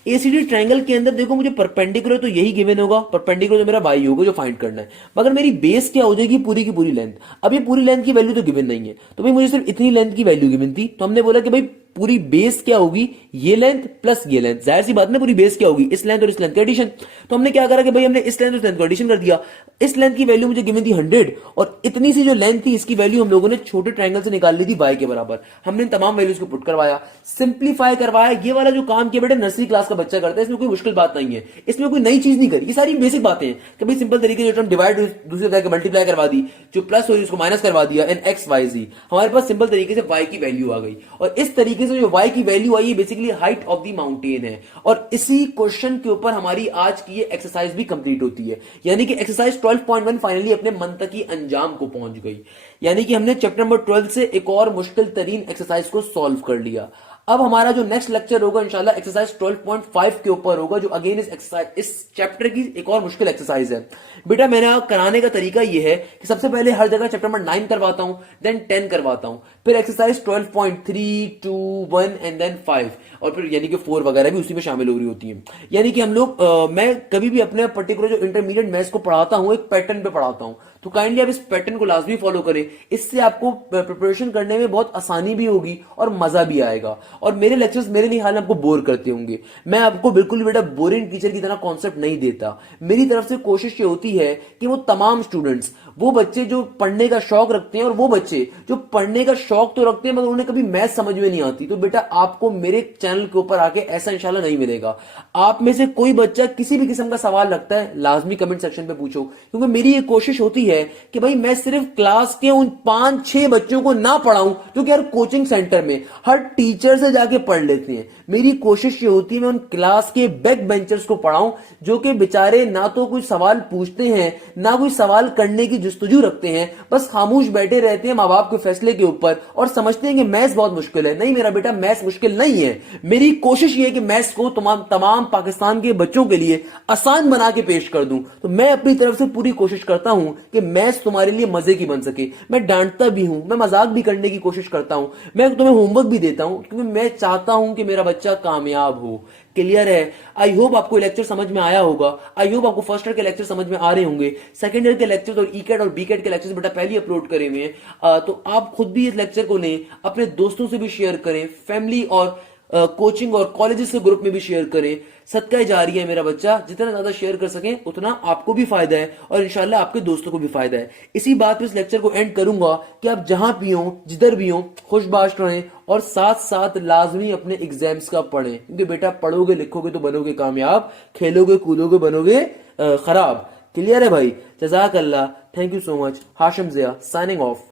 ACD ट्रायंगल के अंदर देखो मुझे परपेंडिकुलर तो यही गिवन होगा, परपेंडिकुलर तो मेरा वाई होगा जो फाइंड करना है, मगर मेरी बेस क्या हो जाएगी, पूरी की पूरी लेंथ। अब ये पूरी लेंथ की वैल्यू तो गिवन नहीं है, तो भाई मुझे सिर्फ इतनी लेंथ की वैल्यू गिवन थी, तो हमने बोला कि भाई पूरी बेस क्या होगी, ये लेंथ प्लस ये लेंथ। जाहिर सी बात ना, पूरी बेस क्या होगी, इस लेंथ और इस लेंथ का एडिशन। तो हमने क्या करा कि भाई हमने इस लेंथ और इस लेंथ का एडिशन कर दिया। इस लेंथ की वैल्यू मुझे गिवन थी 100 और इतनी सी जो लेंथ थी इसकी वैल्यू हम लोगों ने छोटे ट्रायंगल से निकाल ली थी y के बराबर। हमने तमाम वैल्यूज को पुट करवाया, सिंप्लीफाई करवाया। ये वाला जो काम किया बेटे नर्सरी क्लास का बच्चा करता है, इसमें कोई मुश्किल बात नहीं है, इसमें कोई नई चीज नहीं करी, ये सारी बेसिक बातें हैं कि भाई सिंपल तरीके से जो टर्म डिवाइड हुई दूसरे तरह के मल्टीप्लाई करवा दी, जो प्लस हुई उसको माइनस करवा दिया, एंड x y z हमारे पास सिंपल तरीके से y की वैल्यू आ गई। और इस तरीके तरीके से जो y की वैल्यू आई है basically height of the mountain है, और इसी क्वेश्चन के ऊपर हमारी आज की ये एक्सरसाइज भी कंप्लीट होती है। यानी कि एक्सरसाइज 12.1 फाइनली अपने मंतक की अंजाम को पहुंच गई। यानी कि हमने चैप्टर नंबर 12 से एक और मुश्किल तरीन एक्सरसाइज को सॉल्व कर लिया। अब हमारा जो नेक्स्ट लेक्चर होगा इंशाल्लाह एक्सरसाइज 12.5 के ऊपर होगा, जो अगेन इस एक्सरसाइज इस चैप्टर की एक और मुश्किल एक्सरसाइज है। बेटा मेरा कराने का तरीका ये है कि सबसे पहले हर जगह चैप्टर नंबर 9 करवाता हूं, देन 10 करवाता हूं, फिर एक्सरसाइज 12.3, 2, 1 एंड देन 5, और फिर यानी कि 4 वगैरह भी उसी में शामिल हो रही होती है। यानी कि हम लोग मैं कभी भी अपने पर्टिकुलर जो इंटरमीडिएट मैथ्स को पढ़ाता हूं एक पैटर्न पे पढ़ाता हूं, तो काइंडली आप इस पैटर्न को लाजमी फॉलो करें। इससे आपको प्रिपरेशन करने में बहुत आसानी भी होगी और मजा भी आएगा। और मेरे लेक्चर्स मेरे नहीं हाल आपको बोर करते होंगे, मैं आपको बिल्कुल भी बेटा बोरिंग टीचर की तरह कॉन्सेप्ट नहीं देता। मेरी तरफ से कोशिश ये होती है कि वो तमाम स्टूडेंट्स, वो बच्चे जो पढ़ने का शौक रखते हैं और वो बच्चे जो पढ़ने का शौक तो रखते हैं मगर उन्हें कभी मैथ समझ में नहीं आती, तो बेटा आपको मेरे चैनल के ऊपर आके ऐसा इंशाल्लाह नहीं मिलेगा। आप में से कोई बच्चा किसी भी किस्म का सवाल रखता है लाजमी कमेंट सेक्शन पे पूछो, क्योंकि मेरी ये कोशिश होती है कि भाई मैं सिर्फ क्लास के उन 5-6 बच्चों को ना पढ़ाऊं जो कि हर कोचिंग सेंटर में हर टीचर से जाके पढ़ लेते हैं। मेरी कोशिश ये होती है मैं उन क्लास के बैक बेंचर्स को पढ़ाऊं जो कि बेचारे ना तो कोई सवाल पूछते हैं ना कोई सवाल करने की जुस्तजू रखते हैं, बस खामोश बैठे रहते हैं माँ बाप के फैसले के ऊपर और समझते हैं कि मैथ्स बहुत मुश्किल है। नहीं मेरा बेटा, मैथ्स मुश्किल नहीं है। मेरी कोशिश ये है कि मैथ्स को तमाम पाकिस्तान के बच्चों के लिए आसान बना के पेश कर दूं। तो मैं अपनी तरफ से पूरी कोशिश करता हूं कि मैथ्स तुम्हारे लिए मजे की बन सके। मैं डांटता भी हूं, मैं मजाक भी करने की कोशिश करता हूं, मैं तुम्हें होमवर्क भी देता हूं, क्योंकि मैं चाहता हूं कि मेरा बच्चा कामयाब हो। क्लियर है? आई होप आपको लेक्चर समझ में आया होगा। आई होप आपको फर्स्ट ईयर के लेक्चर समझ में आ रहे होंगे। सेकंड ईयर के लेक्चर्स और ईकेट और बीकेट के लेक्चर्स बेटा पहले अपलोड करे हुए हैं, तो आप खुद भी इस लेक्चर को लें, अपने दोस्तों से भी शेयर करें, फैमिली और कोचिंग और कॉलेजेस के ग्रुप में भी शेयर करें। सदका जारी है मेरा बच्चा, जितना ज्यादा शेयर कर सकें उतना आपको भी फायदा है और इंशाल्लाह आपके दोस्तों को भी फायदा है। इसी बात पे इस लेक्चर को एंड करूंगा कि आप जहां भी हो, जिधर भी हो, खुशबाश रहें और साथ साथ लाजमी अपने एग्जाम्स का पढ़ें, क्योंकि बेटा पढ़ोगे लिखोगे तो बनोगे कामयाब, खेलोगे कूदोगे बनोगे खराब। क्लियर है भाई? जज़ाक अल्लाह, thank you so much. Hashim Zia signing of.